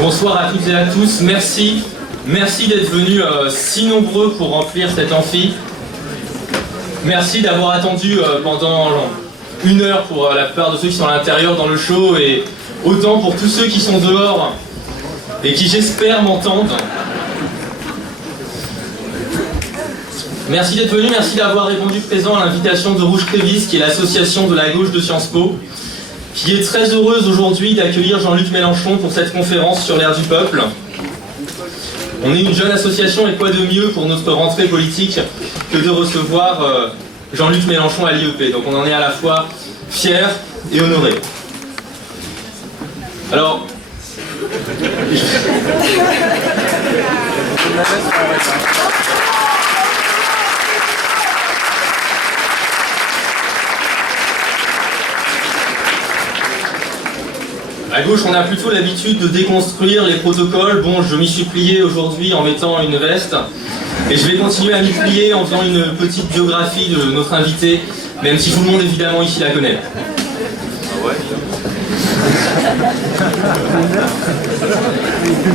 Bonsoir à toutes et à tous, merci d'être venus si nombreux pour remplir cet amphi. Merci d'avoir attendu pendant 1 heure pour la plupart de ceux qui sont à l'intérieur dans le show et autant pour tous ceux qui sont dehors et qui j'espère m'entendent. Merci d'être venus, merci d'avoir répondu présent à l'invitation de Rouge Crévis, qui est l'association de la gauche de Sciences Po, qui est très heureuse aujourd'hui d'accueillir Jean-Luc Mélenchon pour cette conférence sur l'ère du peuple. On est une jeune association et quoi de mieux pour notre rentrée politique que de recevoir Jean-Luc Mélenchon à l'IEP. Donc on en est à la fois fiers et honorés. Alors... À gauche, on a plutôt l'habitude de déconstruire les protocoles. Bon, je m'y suis plié aujourd'hui en mettant une veste. Et je vais continuer à m'y plier en faisant une petite biographie de notre invité, même si tout le monde évidemment ici la connaît.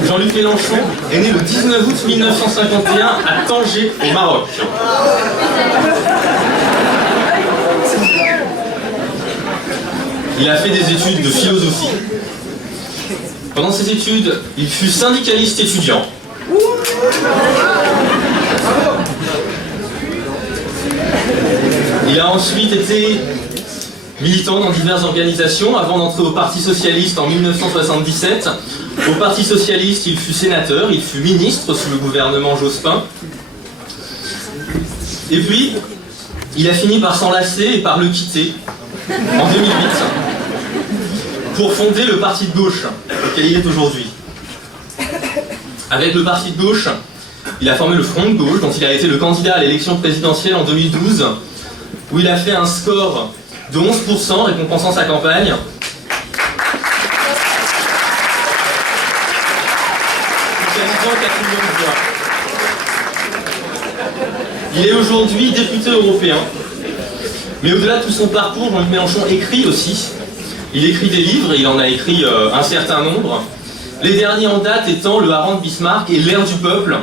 Jean-Luc Mélenchon est né le 19 août 1951 à Tanger, au Maroc. Il a fait des études de philosophie. Pendant ses études, il fut syndicaliste étudiant. Il a ensuite été militant dans diverses organisations avant d'entrer au Parti Socialiste en 1977. Au Parti Socialiste, il fut sénateur, il fut ministre sous le gouvernement Jospin. Et puis, il a fini par s'enlacer et par le quitter en 2008 pour fonder le parti de gauche auquel il est aujourd'hui. Avec le parti de gauche, il a formé le Front de gauche dont il a été le candidat à l'élection présidentielle en 2012 où il a fait un score de 11% récompensant sa campagne. Il est aujourd'hui député européen. Mais au-delà de tout son parcours, Jean-Luc Mélenchon écrit aussi. Il écrit des livres, et il en a écrit un certain nombre. Les derniers en date étant Le Hareng de Bismarck et L'ère du peuple,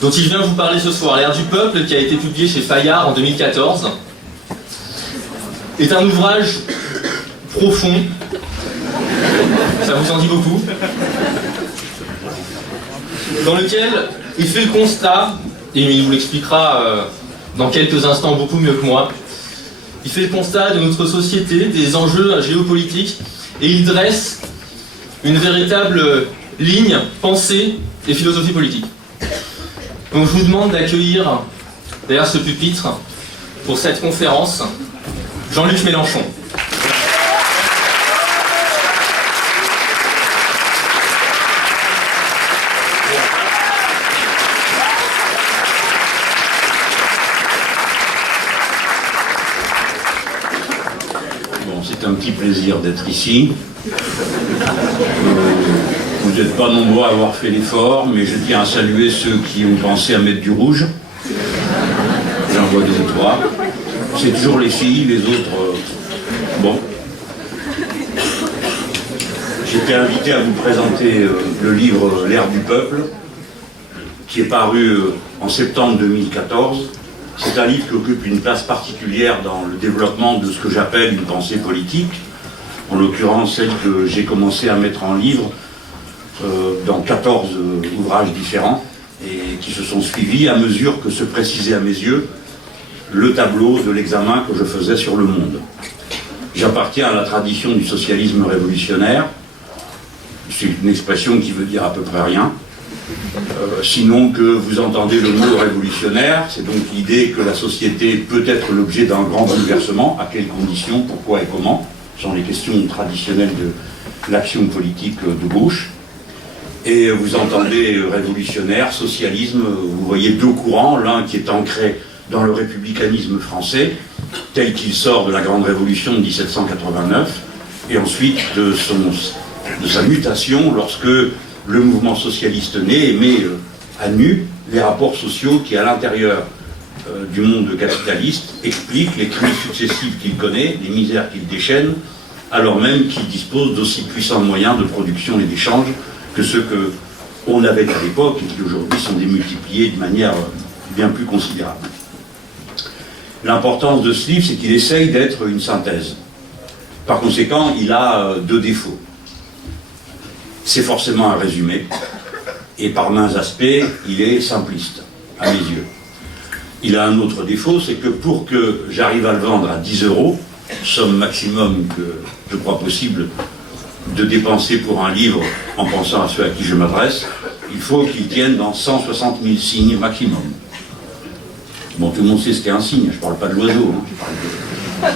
dont il vient vous parler ce soir. L'ère du peuple, qui a été publié chez Fayard en 2014, est un ouvrage profond. Ça vous en dit beaucoup. Dans lequel il fait le constat, et il vous l'expliquera dans quelques instants beaucoup mieux que moi, il fait le constat de notre société, des enjeux géopolitiques, et il dresse une véritable ligne, pensée et philosophie politique. Donc je vous demande d'accueillir derrière ce pupitre, pour cette conférence, Jean-Luc Mélenchon. C'est un petit plaisir d'être ici. Vous n'êtes pas nombreux à avoir fait l'effort, mais je tiens à saluer ceux qui ont pensé à mettre du rouge. J'en vois 2 ou 3. C'est toujours les filles, les autres... Bon. J'étais invité à vous présenter le livre L'ère du peuple, qui est paru en septembre 2014. C'est un livre qui occupe une place particulière dans le développement de ce que j'appelle une pensée politique, en l'occurrence celle que j'ai commencé à mettre en livre dans 14 ouvrages différents et qui se sont suivis à mesure que se précisait à mes yeux le tableau de l'examen que je faisais sur le monde. J'appartiens à la tradition du socialisme révolutionnaire. C'est une expression qui veut dire à peu près rien. Sinon que vous entendez le mot révolutionnaire, c'est donc l'idée que la société peut être l'objet d'un grand bouleversement, à quelles conditions, pourquoi et comment, ce sont les questions traditionnelles de l'action politique de gauche. Et vous entendez révolutionnaire, socialisme, vous voyez 2 courants, l'un qui est ancré dans le républicanisme français, tel qu'il sort de la grande révolution de 1789, et ensuite de sa mutation lorsque le mouvement socialiste naît et met à nu les rapports sociaux qui, à l'intérieur du monde capitaliste, expliquent les crises successives qu'il connaît, les misères qu'il déchaîne, alors même qu'il dispose d'aussi puissants moyens de production et d'échange que ceux qu'on avait à l'époque et qui aujourd'hui sont démultipliés de manière bien plus considérable. L'importance de ce livre, c'est qu'il essaye d'être une synthèse. Par conséquent, il a deux défauts. C'est forcément un résumé, et par maints aspects, il est simpliste, à mes yeux. Il a un autre défaut, c'est que pour que j'arrive à le vendre à 10 €, somme maximum que je crois possible de dépenser pour un livre en pensant à ceux à qui je m'adresse, il faut qu'il tienne dans 160 000 signes maximum. Bon, tout le monde sait ce qu'est un signe, je ne parle pas de l'oiseau. Hein,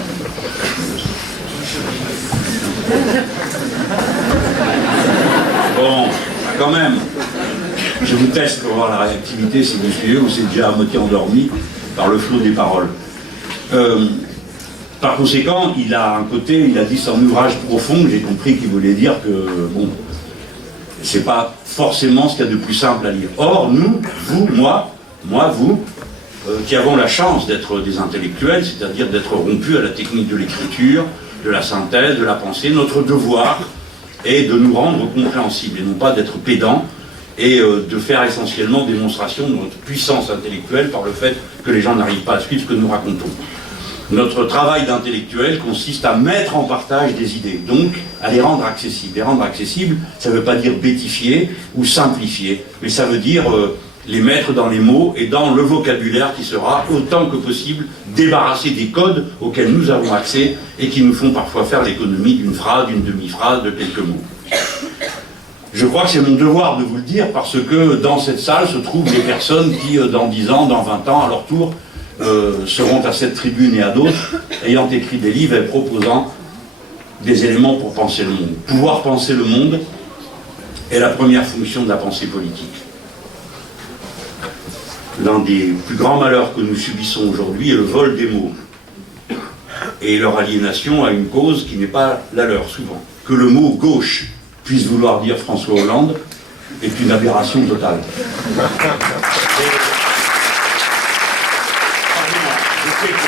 Bon, quand même, je vous teste pour voir la réactivité si vous suivez ou c'est déjà à moitié endormi par le flot des paroles. Par conséquent, il a un côté, il a dit son ouvrage profond, j'ai compris qu'il voulait dire que, bon, c'est pas forcément ce qu'il y a de plus simple à lire. Or, nous, vous, moi, vous, qui avons la chance d'être des intellectuels, c'est-à-dire d'être rompus à la technique de l'écriture, de la synthèse, de la pensée, notre devoir est de nous rendre compréhensibles et non pas d'être pédants et de faire essentiellement démonstration de notre puissance intellectuelle par le fait que les gens n'arrivent pas à suivre ce que nous racontons. Notre travail d'intellectuel consiste à mettre en partage des idées, donc à les rendre accessibles. Les rendre accessibles, ça ne veut pas dire bêtifier ou simplifier, mais ça veut dire les mettre dans les mots et dans le vocabulaire qui sera autant que possible débarrassé des codes auxquels nous avons accès et qui nous font parfois faire l'économie d'une phrase, d'une demi-phrase, de quelques mots. Je crois que c'est mon devoir de vous le dire parce que dans cette salle se trouvent des personnes qui, dans 10 ans, dans 20 ans, à leur tour, seront à cette tribune et à d'autres, ayant écrit des livres et proposant des éléments pour penser le monde. Pouvoir penser le monde est la première fonction de la pensée politique. L'un des plus grands malheurs que nous subissons aujourd'hui est le vol des mots et leur aliénation à une cause qui n'est pas la leur souvent. Que le mot gauche puisse vouloir dire François Hollande est une aberration totale. Je sais que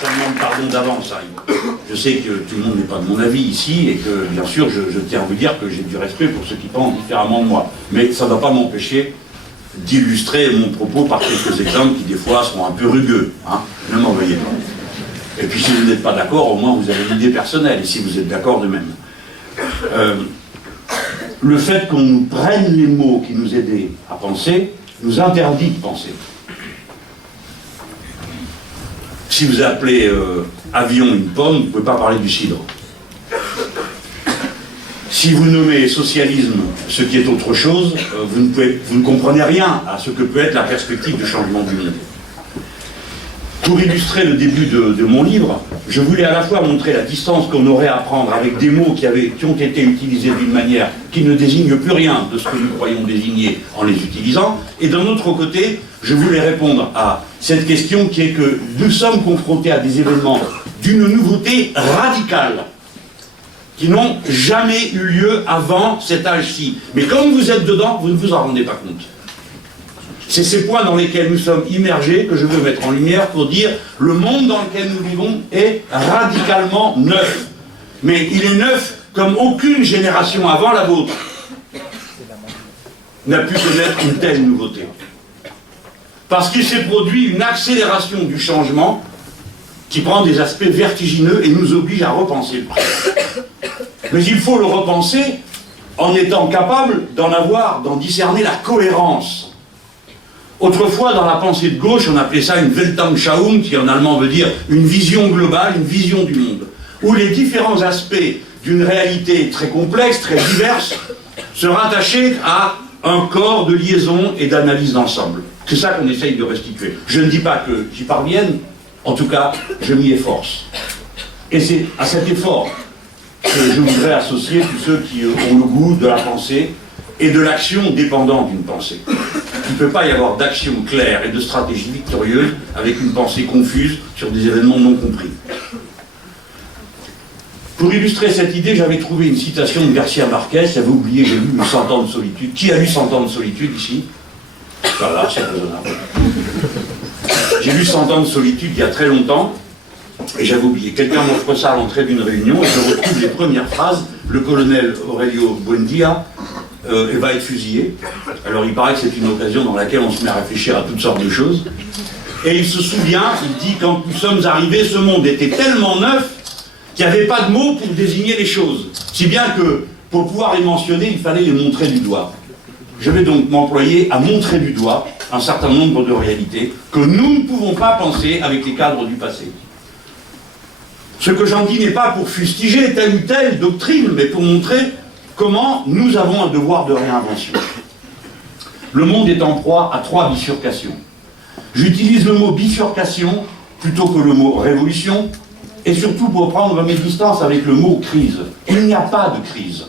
ça demande pardon d'avance, je sais que tout le monde n'est pas de mon avis ici et que bien sûr je tiens à vous dire que j'ai du respect pour ceux qui pensent différemment de moi, mais ça ne va pas m'empêcher d'illustrer mon propos par quelques exemples qui des fois sont un peu rugueux, hein, ne m'en veuillez pas. Et puis si vous n'êtes pas d'accord, au moins vous avez une idée personnelle, et si vous êtes d'accord de même. Le fait qu'on nous prenne les mots qui nous aidaient à penser, nous interdit de penser. Si vous appelez avion une pomme, vous ne pouvez pas parler du cidre. Si vous nommez socialisme ce qui est autre chose, vous ne comprenez rien à ce que peut être la perspective de changement du monde. Pour illustrer le début de mon livre, je voulais à la fois montrer la distance qu'on aurait à prendre avec des mots qui ont été utilisés d'une manière qui ne désigne plus rien de ce que nous croyons désigner en les utilisant, et d'un autre côté, je voulais répondre à cette question qui est que nous sommes confrontés à des événements d'une nouveauté radicale, qui n'ont jamais eu lieu avant cet âge-ci. Mais comme vous êtes dedans, vous ne vous en rendez pas compte. C'est ces points dans lesquels nous sommes immergés que je veux mettre en lumière pour dire le monde dans lequel nous vivons est radicalement neuf. Mais il est neuf comme aucune génération avant la vôtre n'a pu connaître une telle nouveauté. Parce qu'il s'est produit une accélération du changement qui prend des aspects vertigineux et nous oblige à repenser le présent. Mais il faut le repenser en étant capable d'en discerner la cohérence. Autrefois, dans la pensée de gauche, on appelait ça une Weltanschauung, qui en allemand veut dire une vision globale, une vision du monde, où les différents aspects d'une réalité très complexe, très diverse, se rattachaient à un corps de liaison et d'analyse d'ensemble. C'est ça qu'on essaye de restituer. Je ne dis pas que j'y parvienne, en tout cas, je m'y efforce. Et c'est à cet effort que je voudrais associer tous ceux qui ont le goût de la pensée et de l'action dépendant d'une pensée. Il ne peut pas y avoir d'action claire et de stratégie victorieuse avec une pensée confuse sur des événements non compris. Pour illustrer cette idée, j'avais trouvé une citation de Garcia Marquez. J'avais oublié, j'ai lu 100 ans de solitude. Qui a lu 100 ans de solitude ici? Voilà, c'est raisonnable. J'ai lu 100 ans de solitude il y a très longtemps, et j'avais oublié. Quelqu'un m'offre ça à l'entrée d'une réunion, et je retrouve les premières phrases. Le colonel Aurelio Buendia et va être fusillé. Alors il paraît que c'est une occasion dans laquelle on se met à réfléchir à toutes sortes de choses. Et il se souvient, il dit, quand nous sommes arrivés, ce monde était tellement neuf qu'il n'y avait pas de mots pour désigner les choses. Si bien que, pour pouvoir les mentionner, il fallait les montrer du doigt. Je vais donc m'employer à montrer du doigt un certain nombre de réalités que nous ne pouvons pas penser avec les cadres du passé. Ce que j'en dis n'est pas pour fustiger telle ou telle doctrine, mais pour montrer comment nous avons un devoir de réinvention. Le monde est en proie à 3 bifurcations. J'utilise le mot bifurcation plutôt que le mot révolution, et surtout pour prendre mes distances avec le mot crise. Il n'y a pas de crise.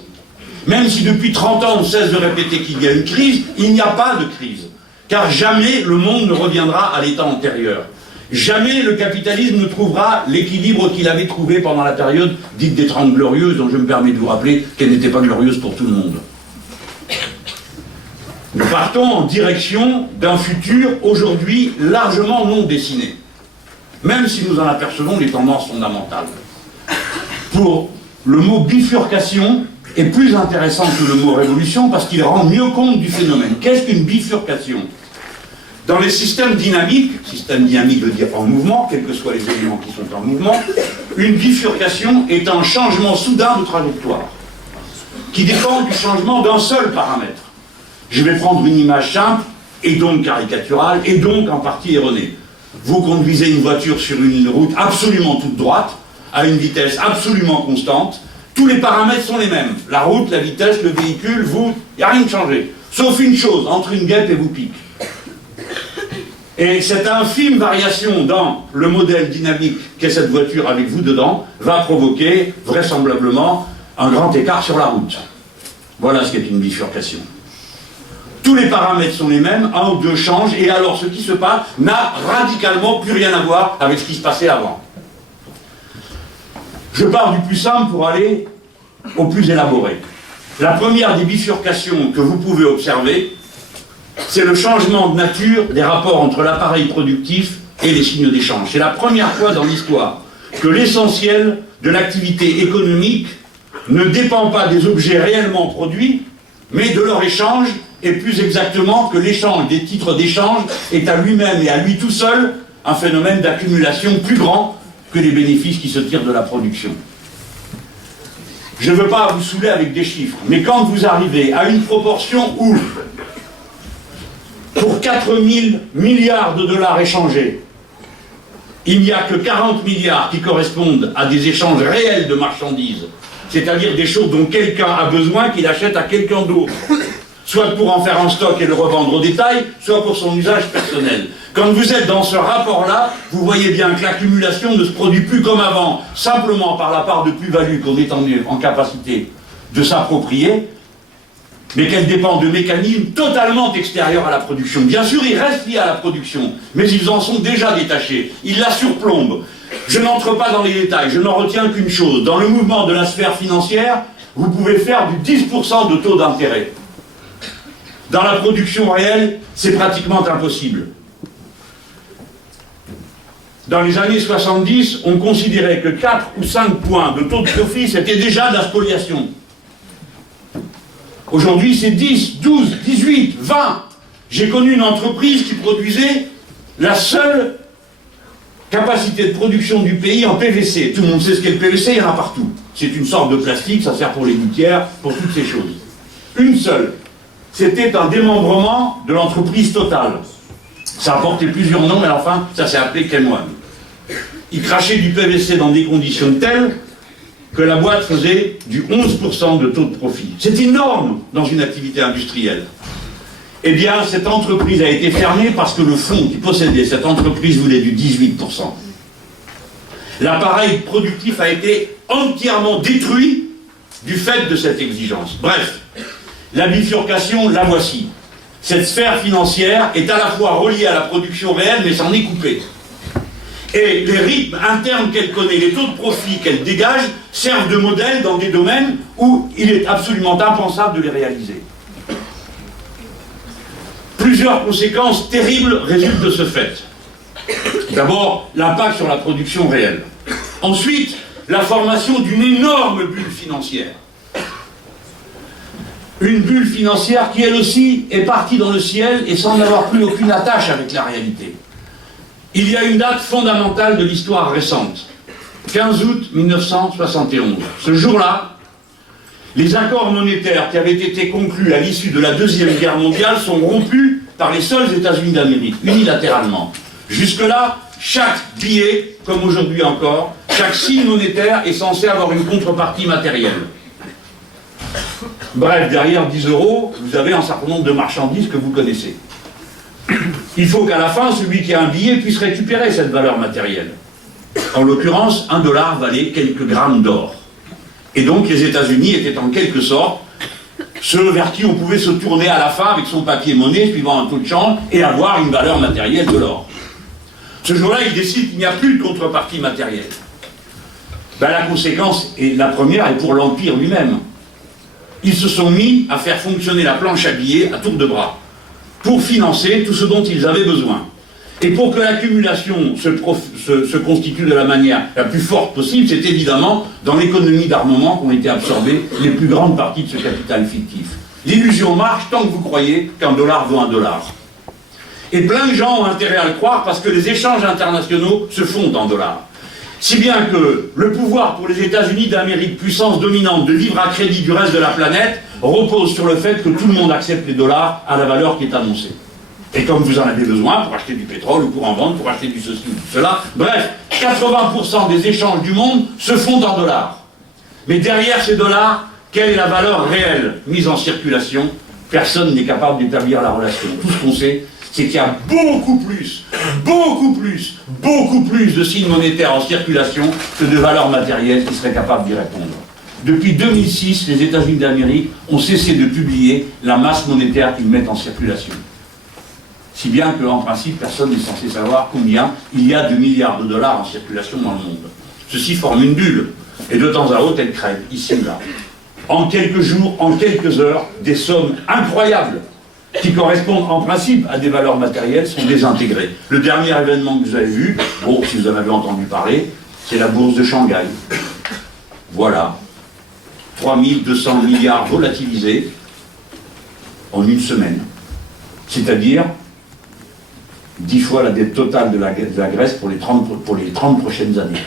Même si depuis 30 ans on cesse de répéter qu'il y a une crise, il n'y a pas de crise. Car jamais le monde ne reviendra à l'état antérieur. Jamais le capitalisme ne trouvera l'équilibre qu'il avait trouvé pendant la période dite des 30 glorieuses, dont je me permets de vous rappeler qu'elle n'était pas glorieuse pour tout le monde. Nous partons en direction d'un futur aujourd'hui largement non dessiné, même si nous en apercevons les tendances fondamentales. Pour le mot bifurcation est plus intéressant que le mot révolution parce qu'il rend mieux compte du phénomène. Qu'est-ce qu'une bifurcation ? Dans les système dynamique veut dire en mouvement, quels que soient les éléments qui sont en mouvement, une bifurcation est un changement soudain de trajectoire, qui dépend du changement d'un seul paramètre. Je vais prendre une image simple, et donc caricaturale, et donc en partie erronée. Vous conduisez une voiture sur une route absolument toute droite, à une vitesse absolument constante, tous les paramètres sont les mêmes. La route, la vitesse, le véhicule, vous, il n'y a rien de changé. Sauf une chose, entre une guêpe et vous pique. Et cette infime variation dans le modèle dynamique qu'est cette voiture avec vous dedans va provoquer vraisemblablement un grand écart sur la route. Voilà ce qu'est une bifurcation. Tous les paramètres sont les mêmes, un ou deux changent, et alors ce qui se passe n'a radicalement plus rien à voir avec ce qui se passait avant. Je pars du plus simple pour aller au plus élaboré. La première des bifurcations que vous pouvez observer, c'est le changement de nature des rapports entre l'appareil productif et les signes d'échange. C'est la première fois dans l'histoire que l'essentiel de l'activité économique ne dépend pas des objets réellement produits, mais de leur échange, et plus exactement que l'échange des titres d'échange est à lui-même et à lui tout seul un phénomène d'accumulation plus grand que les bénéfices qui se tirent de la production. Je ne veux pas vous saouler avec des chiffres, mais quand vous arrivez à une proportion où, pour 4 000 milliards de dollars échangés, il n'y a que 40 milliards qui correspondent à des échanges réels de marchandises, c'est-à-dire des choses dont quelqu'un a besoin qu'il achète à quelqu'un d'autre, soit pour en faire un stock et le revendre au détail, soit pour son usage personnel. Quand vous êtes dans ce rapport-là, vous voyez bien que l'accumulation ne se produit plus comme avant, simplement par la part de plus-value qu'on est en capacité de s'approprier, mais qu'elle dépend de mécanismes totalement extérieurs à la production. Bien sûr, ils restent liés à la production, mais ils en sont déjà détachés. Ils la surplombent. Je n'entre pas dans les détails, je n'en retiens qu'une chose. Dans le mouvement de la sphère financière, vous pouvez faire du 10% de taux d'intérêt. Dans la production réelle, c'est pratiquement impossible. Dans les années 70, on considérait que 4 ou 5 points de taux de profit, c'était déjà de la spoliation. Aujourd'hui, c'est 10, 12, 18, 20. J'ai connu une entreprise qui produisait la seule capacité de production du pays en PVC. Tout le monde sait ce qu'est le PVC, il y en a partout. C'est une sorte de plastique, ça sert pour les gouttières, pour toutes ces choses. Une seule. C'était un démembrement de l'entreprise Total. Ça a porté plusieurs noms, mais enfin, ça s'est appelé Kenwan. Ils crachaient du PVC dans des conditions telles que la boîte faisait du 11% de taux de profit. C'est énorme dans une activité industrielle. Eh bien, cette entreprise a été fermée parce que le fonds qui possédait cette entreprise voulait du 18%. L'appareil productif a été entièrement détruit du fait de cette exigence. Bref, la bifurcation, la voici. Cette sphère financière est à la fois reliée à la production réelle, mais s'en est coupée. Et les rythmes internes qu'elle connaît, les taux de profit qu'elle dégage, servent de modèle dans des domaines où il est absolument impensable de les réaliser. Plusieurs conséquences terribles résultent de ce fait. D'abord, l'impact sur la production réelle. Ensuite, la formation d'une énorme bulle financière. Une bulle financière qui, elle aussi, est partie dans le ciel et sans n'avoir plus aucune attache avec la réalité. Il y a une date fondamentale de l'histoire récente, 15 août 1971. Ce jour-là, les accords monétaires qui avaient été conclus à l'issue de la Deuxième Guerre mondiale sont rompus par les seuls États-Unis d'Amérique, unilatéralement. Jusque-là, chaque billet, comme aujourd'hui encore, chaque signe monétaire est censé avoir une contrepartie matérielle. Bref, derrière 10 €, vous avez un certain nombre de marchandises que vous connaissez. Il faut qu'à la fin, celui qui a un billet puisse récupérer cette valeur matérielle. En l'occurrence, 1 dollar valait quelques grammes d'or. Et donc les États-Unis étaient en quelque sorte ceux vers qui on pouvait se tourner à la fin avec son papier-monnaie suivant un taux de change et avoir une valeur matérielle de l'or. Ce jour-là, il décide qu'il n'y a plus de contrepartie matérielle. Ben, la conséquence, et la première, est pour l'Empire lui-même. Ils se sont mis à faire fonctionner la planche à billets à tour de bras pour financer tout ce dont ils avaient besoin. Et pour que l'accumulation se constitue de la manière la plus forte possible, c'est évidemment dans l'économie d'armement qu'ont été absorbées les plus grandes parties de ce capital fictif. L'illusion marche tant que vous croyez qu'un dollar vaut 1 dollar. Et plein de gens ont intérêt à le croire parce que les échanges internationaux se font en dollars. Si bien que le pouvoir pour les États-Unis d'Amérique, puissance dominante de vivre à crédit du reste de la planète, repose sur le fait que tout le monde accepte les dollars à la valeur qui est annoncée. Et comme vous en avez besoin pour acheter du pétrole ou pour en vendre, pour acheter du ceci ou du cela, bref, 80% des échanges du monde se font en dollars. Mais derrière ces dollars, quelle est la valeur réelle mise en circulation? Personne n'est capable d'établir la relation. Tout ce qu'on sait, c'est qu'il y a beaucoup plus de signes monétaires en circulation que de valeurs matérielles qui seraient capables d'y répondre. Depuis 2006, les États-Unis d'Amérique ont cessé de publier la masse monétaire qu'ils mettent en circulation. Si bien qu'en principe, personne n'est censé savoir combien il y a de milliards de dollars en circulation dans le monde. Ceci forme une bulle, et de temps à autre, elle crève, ici ou là. En quelques jours, en quelques heures, des sommes incroyables qui correspondent en principe à des valeurs matérielles sont désintégrées. Le dernier événement que vous avez vu, bon, si vous en avez entendu parler, c'est la bourse de Shanghai. Voilà. 3200 milliards volatilisés en une semaine. C'est-à-dire 10 fois la dette totale de la Grèce pour les 30 prochaines années.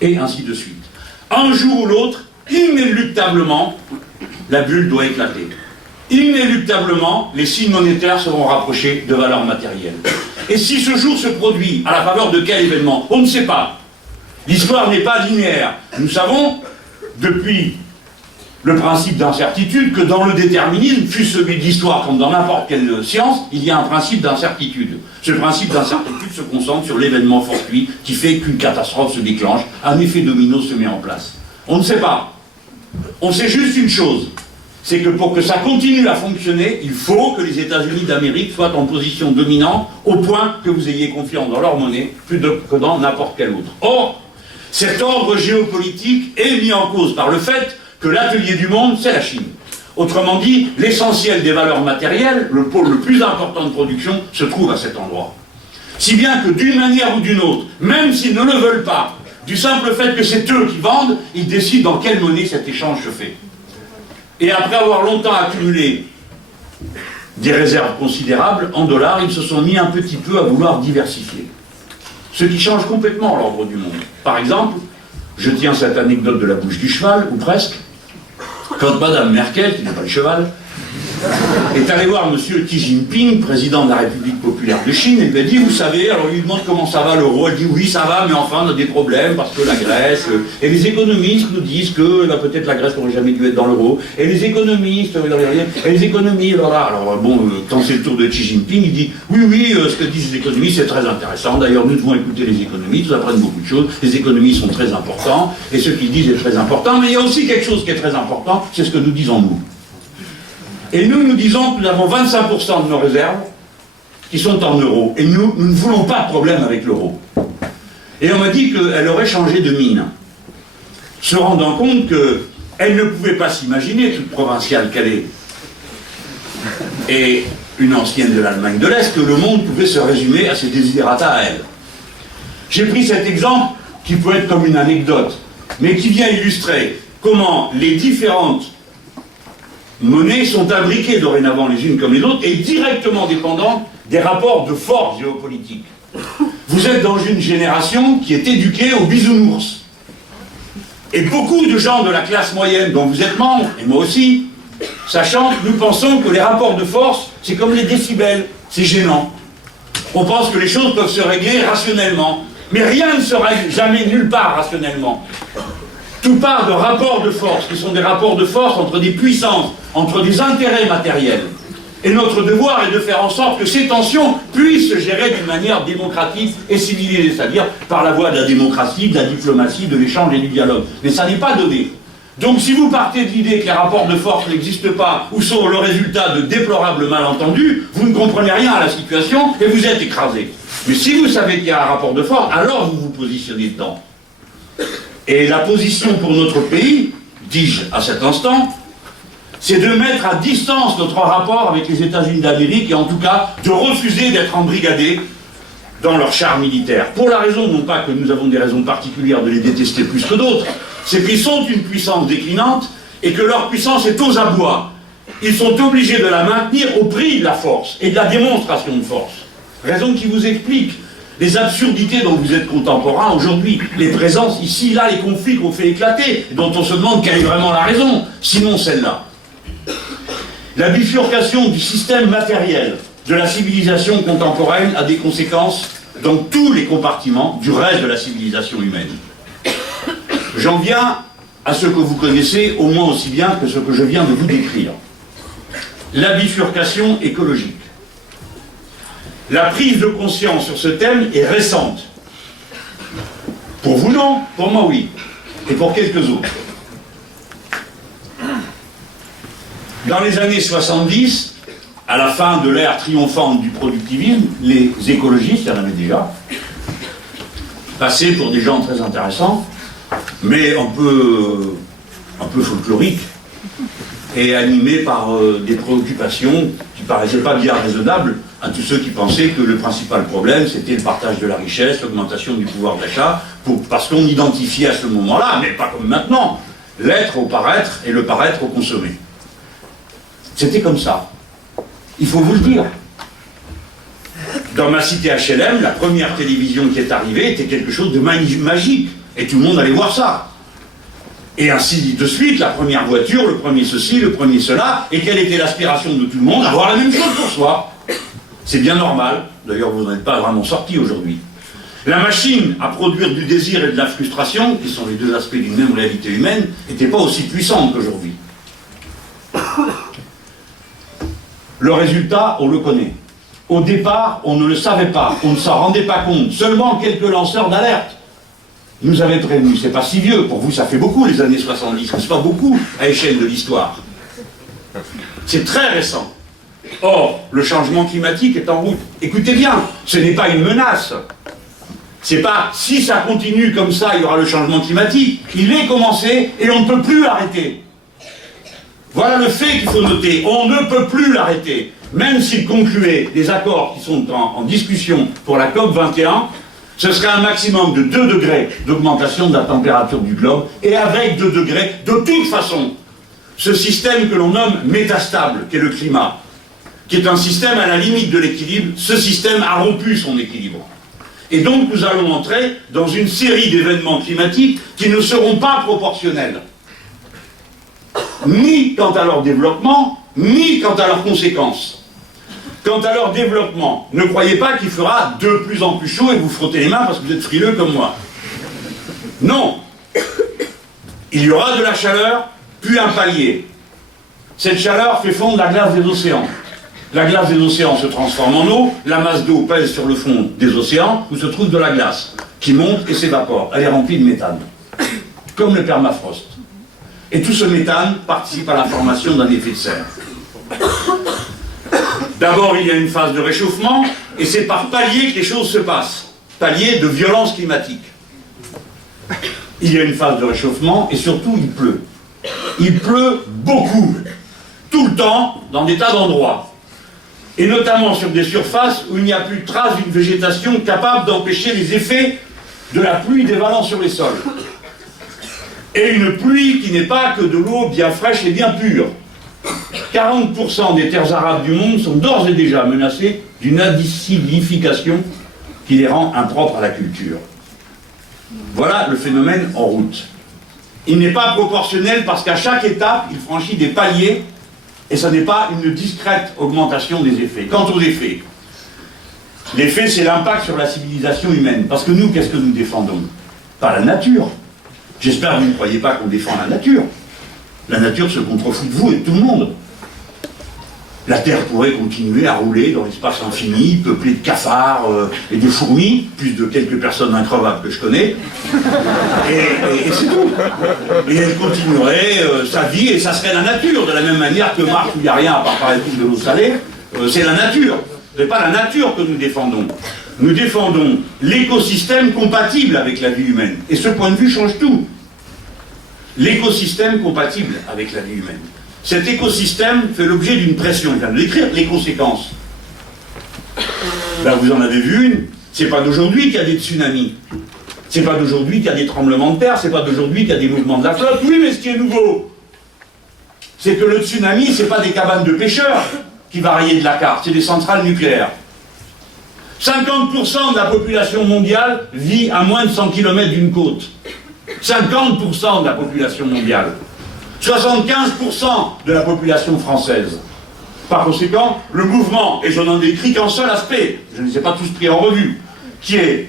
Et ainsi de suite. Un jour ou l'autre, inéluctablement, la bulle doit éclater. Inéluctablement, les signes monétaires seront rapprochés de valeurs matérielles. Et si ce jour se produit à la faveur de quel événement? On ne sait pas. L'histoire n'est pas linéaire. Nous savons, depuis le principe d'incertitude, que dans le déterminisme, fût celui de l'histoire comme dans n'importe quelle science, il y a un principe d'incertitude. Ce principe d'incertitude se concentre sur l'événement fortuit qui fait qu'une catastrophe se déclenche, un effet domino se met en place. On ne sait pas. On sait juste une chose, c'est que pour que ça continue à fonctionner, il faut que les États-Unis d'Amérique soient en position dominante au point que vous ayez confiance dans leur monnaie plus que dans n'importe quel autre. Or, cet ordre géopolitique est mis en cause par le fait que l'atelier du monde, c'est la Chine. Autrement dit, l'essentiel des valeurs matérielles, le pôle le plus important de production, se trouve à cet endroit. Si bien que d'une manière ou d'une autre, même s'ils ne le veulent pas, du simple fait que c'est eux qui vendent, ils décident dans quelle monnaie cet échange se fait. Et après avoir longtemps accumulé des réserves considérables en dollars, ils se sont mis un petit peu à vouloir diversifier. Ce qui change complètement l'ordre du monde. Par exemple, je tiens cette anecdote de la bouche du cheval, ou presque, quand Madame Merkel, qui n'est pas le cheval, est allée voir Monsieur Xi Jinping, président de la République populaire de Chine, et lui a dit, vous savez, alors il lui demande comment ça va l'euro, elle dit oui ça va, mais enfin on a des problèmes parce que la Grèce, et les économistes nous disent que peut-être la Grèce n'aurait jamais dû être dans l'euro, et les économistes, et les économies, alors bon, quand c'est le tour de Xi Jinping, il dit, oui, ce que disent les économistes c'est très intéressant, d'ailleurs nous devons écouter les économistes, nous apprennent beaucoup de choses, les économistes sont très importants, et ce qu'ils disent est très important, mais il y a aussi quelque chose qui est très important, c'est ce que nous disons nous. Et nous disons que nous avons 25% de nos réserves qui sont en euros. Et nous ne voulons pas de problème avec l'euro. Et on m'a dit qu'elle aurait changé de mine, se rendant compte qu'elle ne pouvait pas s'imaginer, toute provinciale qu'elle est, et une ancienne de l'Allemagne de l'Est, que le monde pouvait se résumer à ses desiderata à elle. J'ai pris cet exemple qui peut être comme une anecdote, mais qui vient illustrer comment les différentes monnaies sont imbriquées dorénavant les unes comme les autres et directement dépendantes des rapports de force géopolitiques. Vous êtes dans une génération qui est éduquée au bisounours. Et beaucoup de gens de la classe moyenne dont vous êtes membre, et moi aussi, sachant que nous pensons que les rapports de force, c'est comme les décibels, c'est gênant. On pense que les choses peuvent se régler rationnellement, mais rien ne se règle jamais nulle part rationnellement. Tout part de rapports de force, qui sont des rapports de force entre des puissances, entre des intérêts matériels. Et notre devoir est de faire en sorte que ces tensions puissent se gérer d'une manière démocratique et civilisée, c'est-à-dire par la voie de la démocratie, de la diplomatie, de l'échange et du dialogue. Mais ça n'est pas donné. Donc si vous partez de l'idée que les rapports de force n'existent pas ou sont le résultat de déplorables malentendus, vous ne comprenez rien à la situation et vous êtes écrasé. Mais si vous savez qu'il y a un rapport de force, alors vous vous positionnez dedans. Et la position pour notre pays, dis-je à cet instant, c'est de mettre à distance notre rapport avec les États-Unis d'Amérique et en tout cas de refuser d'être embrigadés dans leur char militaire. Pour la raison, non pas que nous avons des raisons particulières de les détester plus que d'autres, c'est qu'ils sont une puissance déclinante et que leur puissance est aux abois. Ils sont obligés de la maintenir au prix de la force et de la démonstration de force. Raison qui vous explique les absurdités dont vous êtes contemporains aujourd'hui, les présences ici, là, les conflits qu'on fait éclater, dont on se demande quelle est vraiment la raison, sinon celle-là. La bifurcation du système matériel de la civilisation contemporaine a des conséquences dans tous les compartiments du reste de la civilisation humaine. J'en viens à ce que vous connaissez au moins aussi bien que ce que je viens de vous décrire. La bifurcation écologique. La prise de conscience sur ce thème est récente. Pour vous non, pour moi oui, et pour quelques autres. Dans les années 70, à la fin de l'ère triomphante du productivisme, les écologistes, il y en avait déjà, passaient pour des gens très intéressants, mais un peu folkloriques, et animés par des préoccupations qui ne paraissaient pas bien raisonnables à tous ceux qui pensaient que le principal problème, c'était le partage de la richesse, l'augmentation du pouvoir d'achat, parce qu'on identifiait à ce moment-là, mais pas comme maintenant, l'être au paraître et le paraître au consommé. C'était comme ça. Il faut vous le dire. Dans ma cité HLM, la première télévision qui est arrivée était quelque chose de magique. Et tout le monde allait voir ça. Et ainsi de suite, la première voiture, le premier ceci, le premier cela. Et quelle était l'aspiration de tout le monde? Avoir la même chose pour soi. C'est bien normal. D'ailleurs, vous n'en êtes pas vraiment sorti aujourd'hui. La machine à produire du désir et de la frustration, qui sont les deux aspects d'une même réalité humaine, n'était pas aussi puissante qu'aujourd'hui. Le résultat, on le connaît. Au départ, on ne le savait pas, on ne s'en rendait pas compte. Seulement quelques lanceurs d'alerte nous avaient prévenus. C'est pas si vieux, pour vous ça fait beaucoup les années 70, mais c'est pas beaucoup à l'échelle de l'histoire. C'est très récent. Or, le changement climatique est en route. Écoutez bien, ce n'est pas une menace. C'est pas si ça continue comme ça, il y aura le changement climatique. Il est commencé et on ne peut plus l'arrêter. Voilà le fait qu'il faut noter. On ne peut plus l'arrêter. Même s'il concluait des accords qui sont en discussion pour la COP 21, ce serait un maximum de 2 degrés d'augmentation de la température du globe, et avec 2 degrés, de toute façon, ce système que l'on nomme métastable, qui est le climat, qui est un système à la limite de l'équilibre, ce système a rompu son équilibre. Et donc nous allons entrer dans une série d'événements climatiques qui ne seront pas proportionnels. Ni quant à leur développement, ni quant à leurs conséquences. Quant à leur développement, ne croyez pas qu'il fera de plus en plus chaud et vous frottez les mains parce que vous êtes frileux comme moi. Non. Il y aura de la chaleur, puis un palier. Cette chaleur fait fondre la glace des océans. La glace des océans se transforme en eau, la masse d'eau pèse sur le fond des océans où se trouve de la glace, qui monte et s'évapore. Elle est remplie de méthane, comme le permafrost. Et tout ce méthane participe à la formation d'un effet de serre. D'abord, il y a une phase de réchauffement, et c'est par palier que les choses se passent. Palier de violence climatique. Il y a une phase de réchauffement, et surtout, il pleut. Il pleut beaucoup, tout le temps, dans des tas d'endroits. Et notamment sur des surfaces où il n'y a plus de trace d'une végétation capable d'empêcher les effets de la pluie dévalant sur les sols. Et une pluie qui n'est pas que de l'eau bien fraîche et bien pure. 40% des terres arables du monde sont d'ores et déjà menacées d'une acidification qui les rend impropres à la culture. Voilà le phénomène en route. Il n'est pas proportionnel parce qu'à chaque étape, il franchit des paliers et ce n'est pas une discrète augmentation des effets. Quant aux effets, l'effet, c'est l'impact sur la civilisation humaine. Parce que nous, qu'est-ce que nous défendons? Pas la nature. J'espère que vous ne croyez pas qu'on défend la nature. La nature se contrefout de vous et de tout le monde. La Terre pourrait continuer à rouler dans l'espace infini, peuplée de cafards et de fourmis, plus de quelques personnes increvables que je connais. Et c'est tout. Et elle continuerait sa vie et ça serait la nature, de la même manière que Mars où il n'y a rien à part par exemple de l'eau salée, c'est la nature. Ce n'est pas la nature que nous défendons. Nous défendons l'écosystème compatible avec la vie humaine. Et ce point de vue change tout. L'écosystème compatible avec la vie humaine. Cet écosystème fait l'objet d'une pression. Il vient de l'écrire, les conséquences. Ben, vous en avez vu une. C'est pas d'aujourd'hui qu'il y a des tsunamis. C'est pas d'aujourd'hui qu'il y a des tremblements de terre. C'est pas d'aujourd'hui qu'il y a des mouvements de la flotte. Oui, mais ce qui est nouveau, c'est que le tsunami, c'est pas des cabanes de pêcheurs qui va rayer de la carte, c'est des centrales nucléaires. 50% de la population mondiale vit à moins de 100 km d'une côte. 50% de la population mondiale. 75% de la population française. Par conséquent, le mouvement, et je n'en décris qu'un seul aspect, je ne les ai pas tous pris en revue, qui est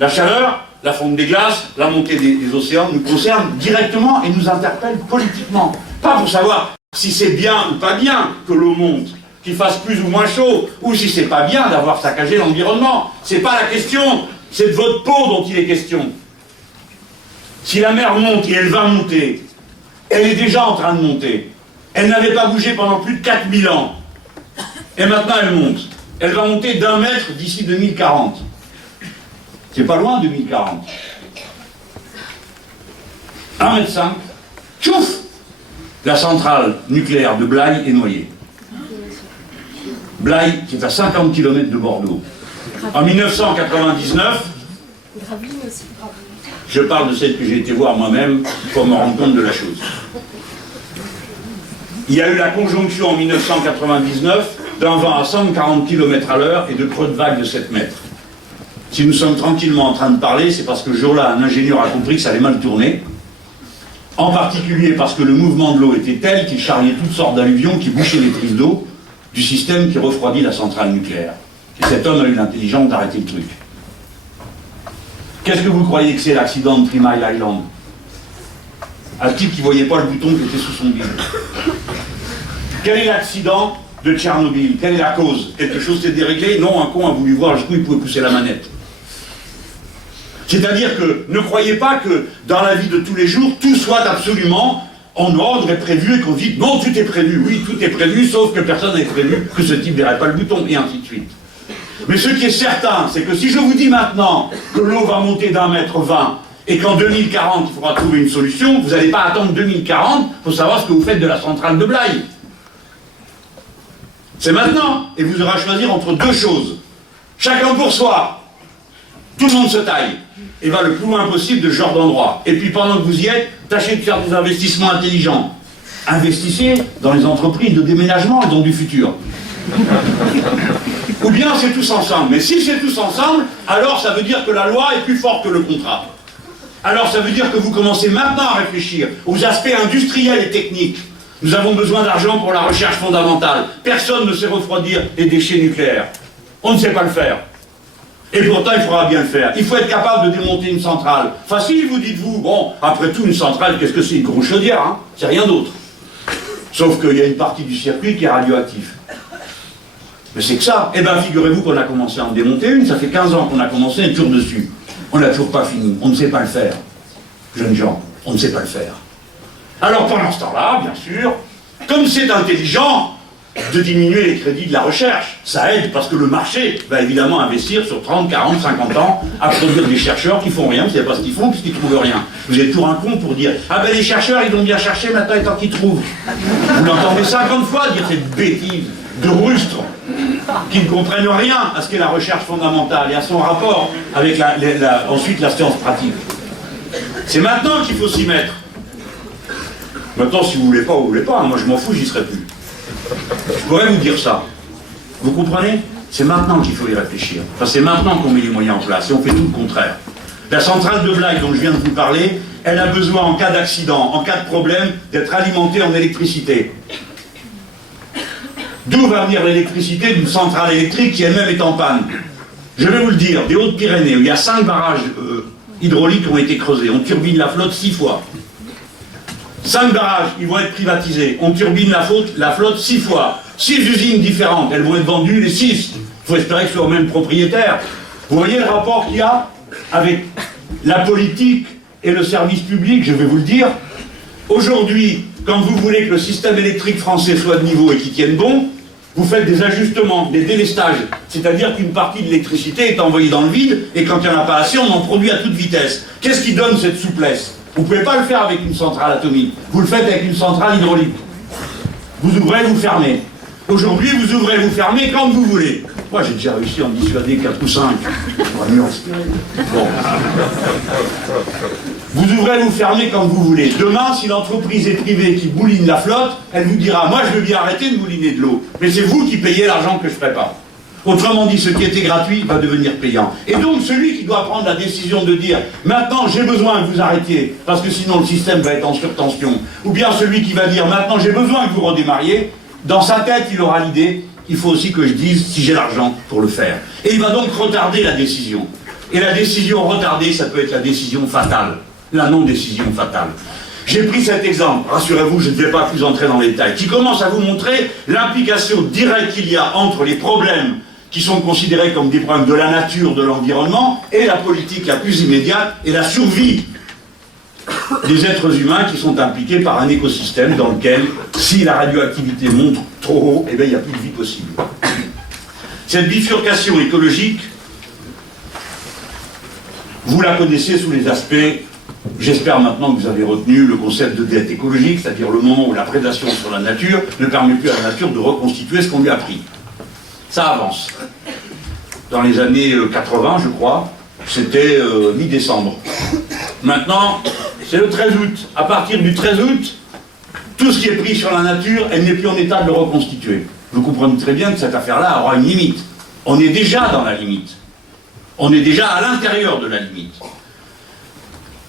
la chaleur, la fonte des glaces, la montée des océans, nous concerne directement et nous interpelle politiquement. Pas pour savoir si c'est bien ou pas bien que l'eau monte, qu'il fasse plus ou moins chaud, ou si c'est pas bien d'avoir saccagé l'environnement. C'est pas la question, c'est de votre peau dont il est question. Si la mer monte, et elle va monter, elle est déjà en train de monter. Elle n'avait pas bougé pendant plus de 4000 ans. Et maintenant elle monte. Elle va monter d'1 mètre d'ici 2040. C'est pas loin 2040. 1,5 mètre. Tchouf! La centrale nucléaire de Blaye est noyée. Blaye, qui est à 50 km de Bordeaux. En 1999, je parle de celle que j'ai été voir moi-même pour me rendre compte de la chose. Il y a eu la conjonction en 1999 d'un vent à 140 km à l'heure et de creux de vague de 7 mètres. Si nous sommes tranquillement en train de parler, c'est parce que ce jour-là, un ingénieur a compris que ça allait mal tourner. En particulier parce que le mouvement de l'eau était tel qu'il charriait toutes sortes d'alluvions qui bouchaient les prises d'eau du système qui refroidit la centrale nucléaire. Et cet homme a eu l'intelligence d'arrêter le truc. Qu'est-ce que vous croyez que c'est l'accident de 3 Mile Island? Un type qui ne voyait pas le bouton qui était sous son bide. Quel est l'accident de Tchernobyl? Quelle est la cause? Quelque chose s'est déréglé? Non, un con a voulu voir jusqu'où il pouvait pousser la manette. C'est-à-dire que ne croyez pas que dans la vie de tous les jours, tout soit absolument en ordre et prévu et qu'on dise non, tout est prévu. Oui, tout est prévu, sauf que personne n'a prévu que ce type ne verrait pas le bouton, et ainsi de suite. Mais ce qui est certain, c'est que si je vous dis maintenant que l'eau va monter d'1,20 mètre et qu'en 2040, il faudra trouver une solution, vous n'allez pas attendre 2040 pour savoir ce que vous faites de la centrale de Blaye. C'est maintenant, et vous aurez à choisir entre deux choses. Chacun pour soi. Tout le monde se taille et va le plus loin possible de ce genre d'endroit. Et puis pendant que vous y êtes, tâchez de faire des investissements intelligents. Investissez dans les entreprises de déménagement et dans du futur. Ou bien c'est tous ensemble. Mais si c'est tous ensemble, alors ça veut dire que la loi est plus forte que le contrat. Alors ça veut dire que vous commencez maintenant à réfléchir aux aspects industriels et techniques. Nous avons besoin d'argent pour la recherche fondamentale. Personne ne sait refroidir les déchets nucléaires. On ne sait pas le faire. Et pourtant, il faudra bien le faire. Il faut être capable de démonter une centrale. Facile, vous dites-vous. Bon, après tout, une centrale, qu'est-ce que c'est? Une grosse chaudière, hein? C'est rien d'autre. Sauf qu'il y a une partie du circuit qui est radioactive. Mais c'est que ça. Eh bien, figurez-vous qu'on a commencé à en démonter une. Ça fait 15 ans qu'on a commencé, on est toujours dessus. On n'a toujours pas fini. On ne sait pas le faire. Jeunes gens, on ne sait pas le faire. Alors, pendant ce temps-là, bien sûr, comme c'est intelligent de diminuer les crédits de la recherche, ça aide parce que le marché va évidemment investir sur 30, 40, 50 ans à produire des chercheurs qui font rien, vous ne savez pas ce qu'ils font puisqu'ils ne trouvent rien. Vous êtes toujours un con pour dire « Ah ben les chercheurs, ils ont bien cherché, maintenant il est temps qu'ils trouvent. » Vous l'entendez 50 fois dire cette bêtise de rustres qui ne comprennent rien à ce qu'est la recherche fondamentale et à son rapport avec ensuite la science pratique. C'est maintenant qu'il faut s'y mettre. Maintenant, si vous voulez pas, moi je m'en fous, j'y serai plus. Je pourrais vous dire ça. Vous comprenez? C'est maintenant qu'il faut y réfléchir. Enfin, c'est maintenant qu'on met les moyens en place et on fait tout le contraire. La centrale de Blaye dont je viens de vous parler, elle a besoin, en cas d'accident, en cas de problème, d'être alimentée en électricité. D'où va venir l'électricité d'une centrale électrique qui elle-même est en panne? Je vais vous le dire, des Hautes-Pyrénées, où il y a 5 barrages hydrauliques qui ont été creusés, on turbine la flotte 6 fois. 5 barrages, ils vont être privatisés, on turbine la flotte 6 fois. 6 usines différentes, elles vont être vendues les 6. Il faut espérer que ce soit le même propriétaire. Vous voyez le rapport qu'il y a avec la politique et le service public, je vais vous le dire. Aujourd'hui, quand vous voulez que le système électrique français soit de niveau et qu'il tienne bon, vous faites des ajustements, des délestages. C'est-à-dire qu'une partie de l'électricité est envoyée dans le vide, et quand il n'y en a pas assez, on en produit à toute vitesse. Qu'est-ce qui donne cette souplesse? Vous ne pouvez pas le faire avec une centrale atomique. Vous le faites avec une centrale hydraulique. Vous ouvrez, vous fermez. Aujourd'hui, vous ouvrez, vous fermez quand vous voulez. Moi, j'ai déjà réussi à en dissuader 4 ou 5. Bon. Vous ouvrez, vous fermez quand vous voulez. Demain, si l'entreprise est privée qui bouline la flotte, elle vous dira, moi, je veux bien arrêter de bouliner de l'eau. Mais c'est vous qui payez l'argent que je prépare. Autrement dit, ce qui était gratuit va devenir payant. Et donc, celui qui doit prendre la décision de dire « Maintenant, j'ai besoin que vous arrêtiez, parce que sinon le système va être en surtension », ou bien celui qui va dire « Maintenant, j'ai besoin que vous redémarriez », dans sa tête, il aura l'idée « Il faut aussi que je dise si j'ai l'argent pour le faire ». Et il va donc retarder la décision. Et la décision retardée, ça peut être la décision fatale, la non-décision fatale. J'ai pris cet exemple, rassurez-vous, je ne vais pas plus entrer dans les détails, qui commence à vous montrer l'implication directe qu'il y a entre les problèmes qui sont considérés comme des problèmes de la nature, de l'environnement, et la politique la plus immédiate, et la survie des êtres humains qui sont impliqués par un écosystème dans lequel, si la radioactivité monte trop haut, eh bien, il n'y a plus de vie possible. Cette bifurcation écologique, vous la connaissez sous les aspects, j'espère maintenant que vous avez retenu le concept de dette écologique, c'est-à-dire le moment où la prédation sur la nature ne permet plus à la nature de reconstituer ce qu'on lui a pris. Ça avance. Dans les années 80, je crois, c'était mi-décembre. Maintenant, c'est le 13 août. À partir du 13 août, tout ce qui est pris sur la nature, elle n'est plus en état de le reconstituer. Vous comprenez très bien que cette affaire-là aura une limite. On est déjà dans la limite. On est déjà à l'intérieur de la limite.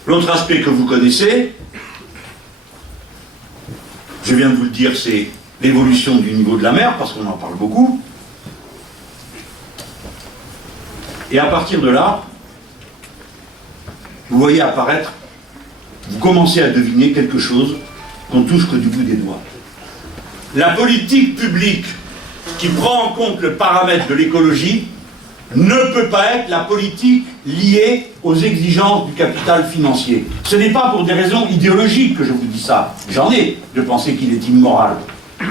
L'autre aspect que vous connaissez, je viens de vous le dire, c'est l'évolution du niveau de la mer, parce qu'on en parle beaucoup. Et à partir de là, vous voyez apparaître, vous commencez à deviner quelque chose qu'on touche que du bout des doigts. La politique publique qui prend en compte le paramètre de l'écologie ne peut pas être la politique liée aux exigences du capital financier. Ce n'est pas pour des raisons idéologiques que je vous dis ça. J'en ai de penser qu'il est immoral,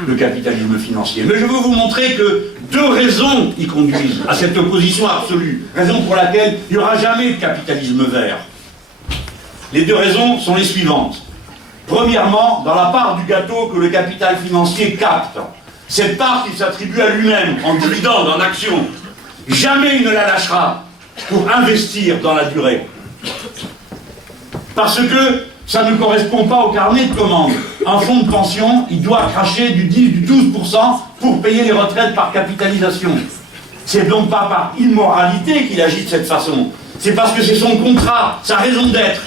le capitalisme financier. Mais je veux vous montrer que 2 raisons y conduisent à cette opposition absolue. Raison pour laquelle il n'y aura jamais de capitalisme vert. Les 2 raisons sont les suivantes. Premièrement, dans la part du gâteau que le capital financier capte, cette part qu'il s'attribue à lui-même, en dividende, en action, jamais il ne la lâchera pour investir dans la durée. Parce que ça ne correspond pas au carnet de commandes. Un fonds de pension, il doit cracher du 10, du 12% pour payer les retraites par capitalisation. C'est donc pas par immoralité qu'il agit de cette façon. C'est parce que c'est son contrat, sa raison d'être,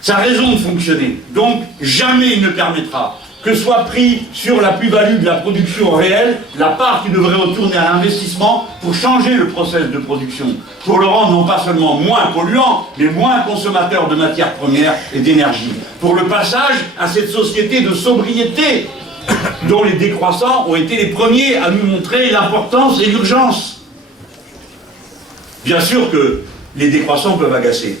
sa raison de fonctionner. Donc, jamais il ne permettra que soit pris sur la plus-value de la production réelle, la part qui devrait retourner à l'investissement pour changer le process de production, pour le rendre non pas seulement moins polluant, mais moins consommateur de matières premières et d'énergie. Pour le passage à cette société de sobriété, dont les décroissants ont été les premiers à nous montrer l'importance et l'urgence. Bien sûr que les décroissants peuvent agacer.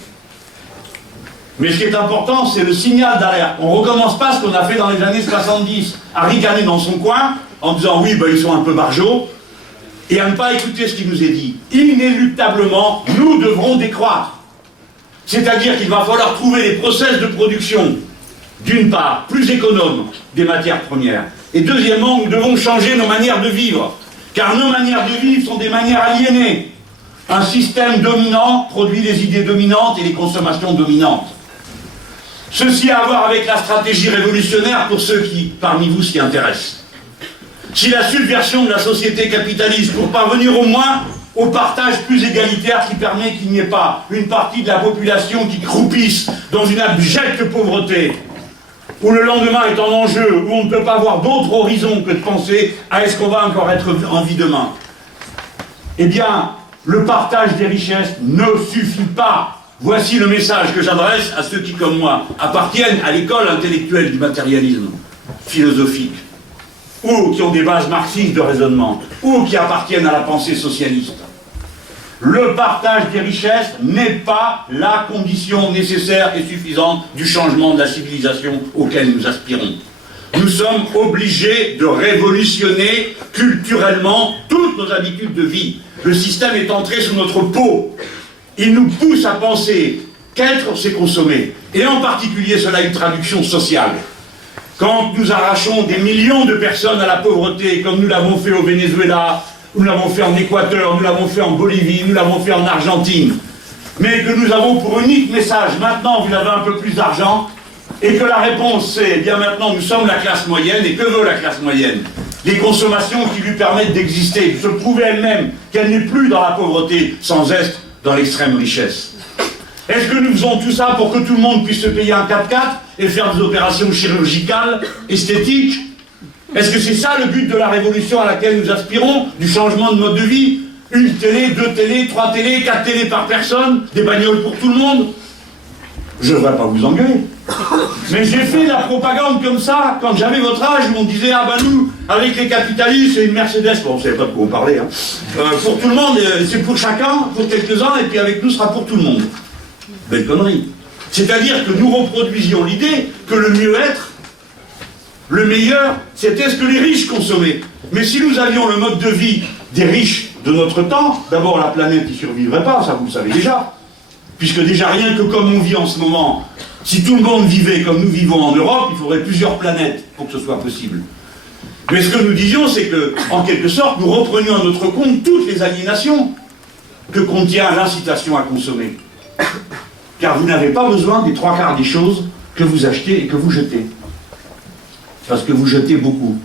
Mais ce qui est important, c'est le signal d'alerte. On ne recommence pas ce qu'on a fait dans les années 70, à ricaner dans son coin, en disant oui, ben, ils sont un peu barjots, et à ne pas écouter ce qui nous est dit. Inéluctablement, nous devrons décroître. C'est-à-dire qu'il va falloir trouver les process de production, d'une part, plus économes des matières premières, et deuxièmement, nous devons changer nos manières de vivre, car nos manières de vivre sont des manières aliénées. Un système dominant produit les idées dominantes et les consommations dominantes. Ceci a à voir avec la stratégie révolutionnaire pour ceux qui, parmi vous, s'y intéressent. si la subversion de la société capitaliste pour parvenir au moins au partage plus égalitaire qui permet qu'il n'y ait pas une partie de la population qui croupisse dans une abjecte pauvreté, où le lendemain est en enjeu, où on ne peut pas avoir d'autre horizon que de penser à est-ce qu'on va encore être en vie demain. Eh bien, le partage des richesses ne suffit pas. Voici le message que j'adresse à ceux qui, comme moi, appartiennent à l'école intellectuelle du matérialisme philosophique, ou qui ont des bases marxistes de raisonnement, ou qui appartiennent à la pensée socialiste. Le partage des richesses n'est pas la condition nécessaire et suffisante du changement de la civilisation auquel nous aspirons. Nous sommes obligés de révolutionner culturellement toutes nos habitudes de vie. Le système est entré sous notre peau. Il nous pousse à penser qu'être, c'est consommer. Et en particulier, cela a une traduction sociale. Quand nous arrachons des millions de personnes à la pauvreté, comme nous l'avons fait au Venezuela, nous l'avons fait en Équateur, nous l'avons fait en Bolivie, nous l'avons fait en Argentine, mais que nous avons pour unique message, maintenant vous avez un peu plus d'argent, et que la réponse c'est, eh bien maintenant nous sommes la classe moyenne, et que veut la classe moyenne? Des consommations qui lui permettent d'exister, de se prouver elle-même qu'elle n'est plus dans la pauvreté, sans être dans l'extrême richesse. Est-ce que nous faisons tout ça pour que tout le monde puisse se payer un 4x4 et faire des opérations chirurgicales, esthétiques? Est-ce que c'est ça le but de la révolution à laquelle nous aspirons, du changement de mode de vie? Une télé, 2 télés, 3 télés, 4 télés par personne, des bagnoles pour tout le monde? Je ne vais pas vous engueuler. Mais j'ai fait la propagande comme ça, quand j'avais votre âge, où on disait, ah ben nous, avec les capitalistes, c'est une Mercedes, bon, on ne savait pas de quoi on parlait, hein. Pour tout le monde, c'est pour chacun, pour quelques-uns, et puis avec nous, ce sera pour tout le monde. Belle connerie. C'est-à-dire que nous reproduisions l'idée que le mieux-être, le meilleur, c'était ce que les riches consommaient. Mais si nous avions le mode de vie des riches de notre temps, d'abord la planète n'y survivrait pas, ça vous le savez déjà. Puisque déjà rien que comme on vit en ce moment, si tout le monde vivait comme nous vivons en Europe, il faudrait plusieurs planètes pour que ce soit possible. Mais ce que nous disions, c'est que, en quelque sorte, nous reprenions à notre compte toutes les aliénations que contient l'incitation à consommer. Car vous n'avez pas besoin des 3/4 des choses que vous achetez et que vous jetez. Parce que vous jetez beaucoup.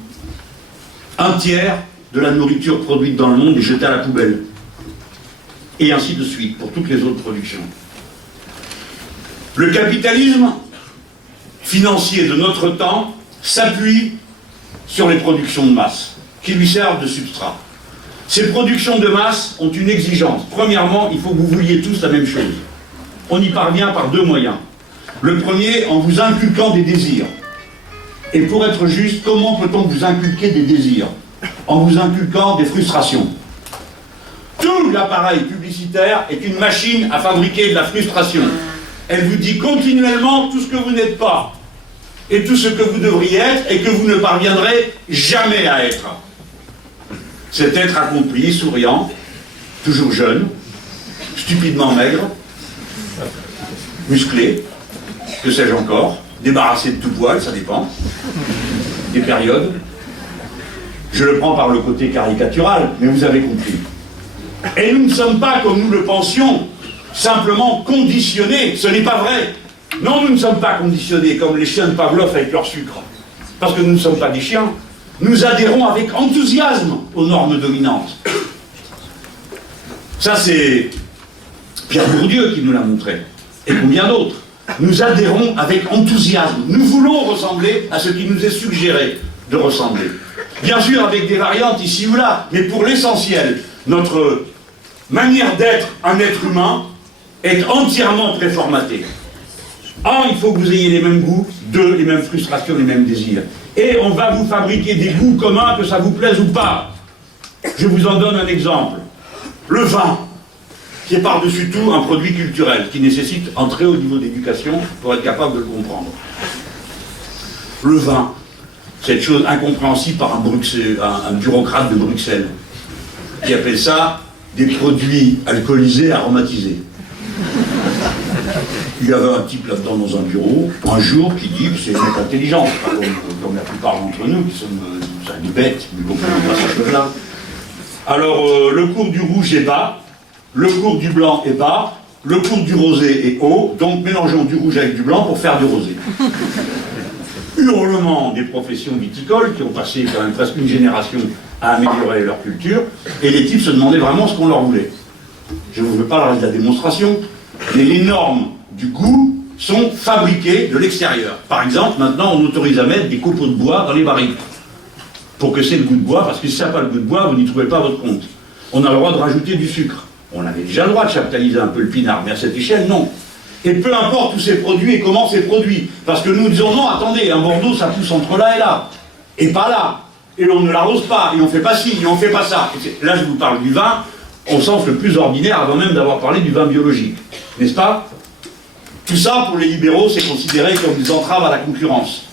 1/3 de la nourriture produite dans le monde est jetée à la poubelle. Et ainsi de suite, pour toutes les autres productions. Le capitalisme financier de notre temps s'appuie sur les productions de masse, qui lui servent de substrat. Ces productions de masse ont une exigence. Premièrement, il faut que vous vouliez tous la même chose. On y parvient par 2 moyens. Le premier, en vous inculquant des désirs. Et pour être juste, comment peut-on vous inculquer des désirs? En vous inculquant des frustrations. Tout l'appareil publicitaire est une machine à fabriquer de la frustration. Elle vous dit continuellement tout ce que vous n'êtes pas, et tout ce que vous devriez être, et que vous ne parviendrez jamais à être. C'est être accompli, souriant, toujours jeune, stupidement maigre, musclé, que sais-je encore, débarrassé de tout poil, ça dépend, des périodes. Je le prends par le côté caricatural, mais vous avez compris. Et nous ne sommes pas, comme nous le pensions, simplement conditionnés. Ce n'est pas vrai. Non, nous ne sommes pas conditionnés comme les chiens de Pavlov avec leur sucre. Parce que nous ne sommes pas des chiens. Nous adhérons avec enthousiasme aux normes dominantes. Ça, c'est Pierre Bourdieu qui nous l'a montré. Et combien d'autres. Nous adhérons avec enthousiasme. Nous voulons ressembler à ce qui nous est suggéré de ressembler. Bien sûr, avec des variantes ici ou là, mais pour l'essentiel, notre manière d'être un être humain est entièrement préformatée. 1, il faut que vous ayez les mêmes goûts. 2, les mêmes frustrations, les mêmes désirs. Et on va vous fabriquer des goûts communs, que ça vous plaise ou pas. Je vous en donne un exemple. Le vin, qui est par-dessus tout un produit culturel, qui nécessite un très haut niveau d'éducation pour être capable de le comprendre. Le vin, cette chose incompréhensible par un bureaucrate de Bruxelles, qui appelle ça des produits alcoolisés aromatisés. Il y avait un type là-dedans dans un bureau, un jour, qui dit que c'est une mec intelligent, pas comme la plupart d'entre nous, qui sommes des bêtes, mais beaucoup de passage là. Alors, le cours du rouge est bas, le cours du blanc est bas, le cours du rosé est haut, donc mélangeons du rouge avec du blanc pour faire du rosé. hurlement des professions viticoles qui ont passé quand même presque une génération à améliorer leur culture, et les types se demandaient vraiment ce qu'on leur voulait. Je ne vous fais pas le reste de la démonstration, mais les normes du goût sont fabriquées de l'extérieur. Par exemple, maintenant on autorise à mettre des copeaux de bois dans les barriques, pour que c'est le goût de bois, parce que si ça n'a pas le goût de bois, vous n'y trouvez pas votre compte. On a le droit de rajouter du sucre. On avait déjà le droit de chaptaliser un peu le pinard, mais à cette échelle, non. Et peu importe où c'est produit et comment c'est produit. Parce que nous disons, non, attendez, un Bordeaux, ça pousse entre là et là. Et pas là. Et on ne l'arrose pas, et on ne fait pas ci, et on ne fait pas ça. Là, je vous parle du vin, au sens le plus ordinaire, avant même d'avoir parlé du vin biologique. N'est-ce pas? Tout ça, pour les libéraux, c'est considéré comme des entraves à la concurrence.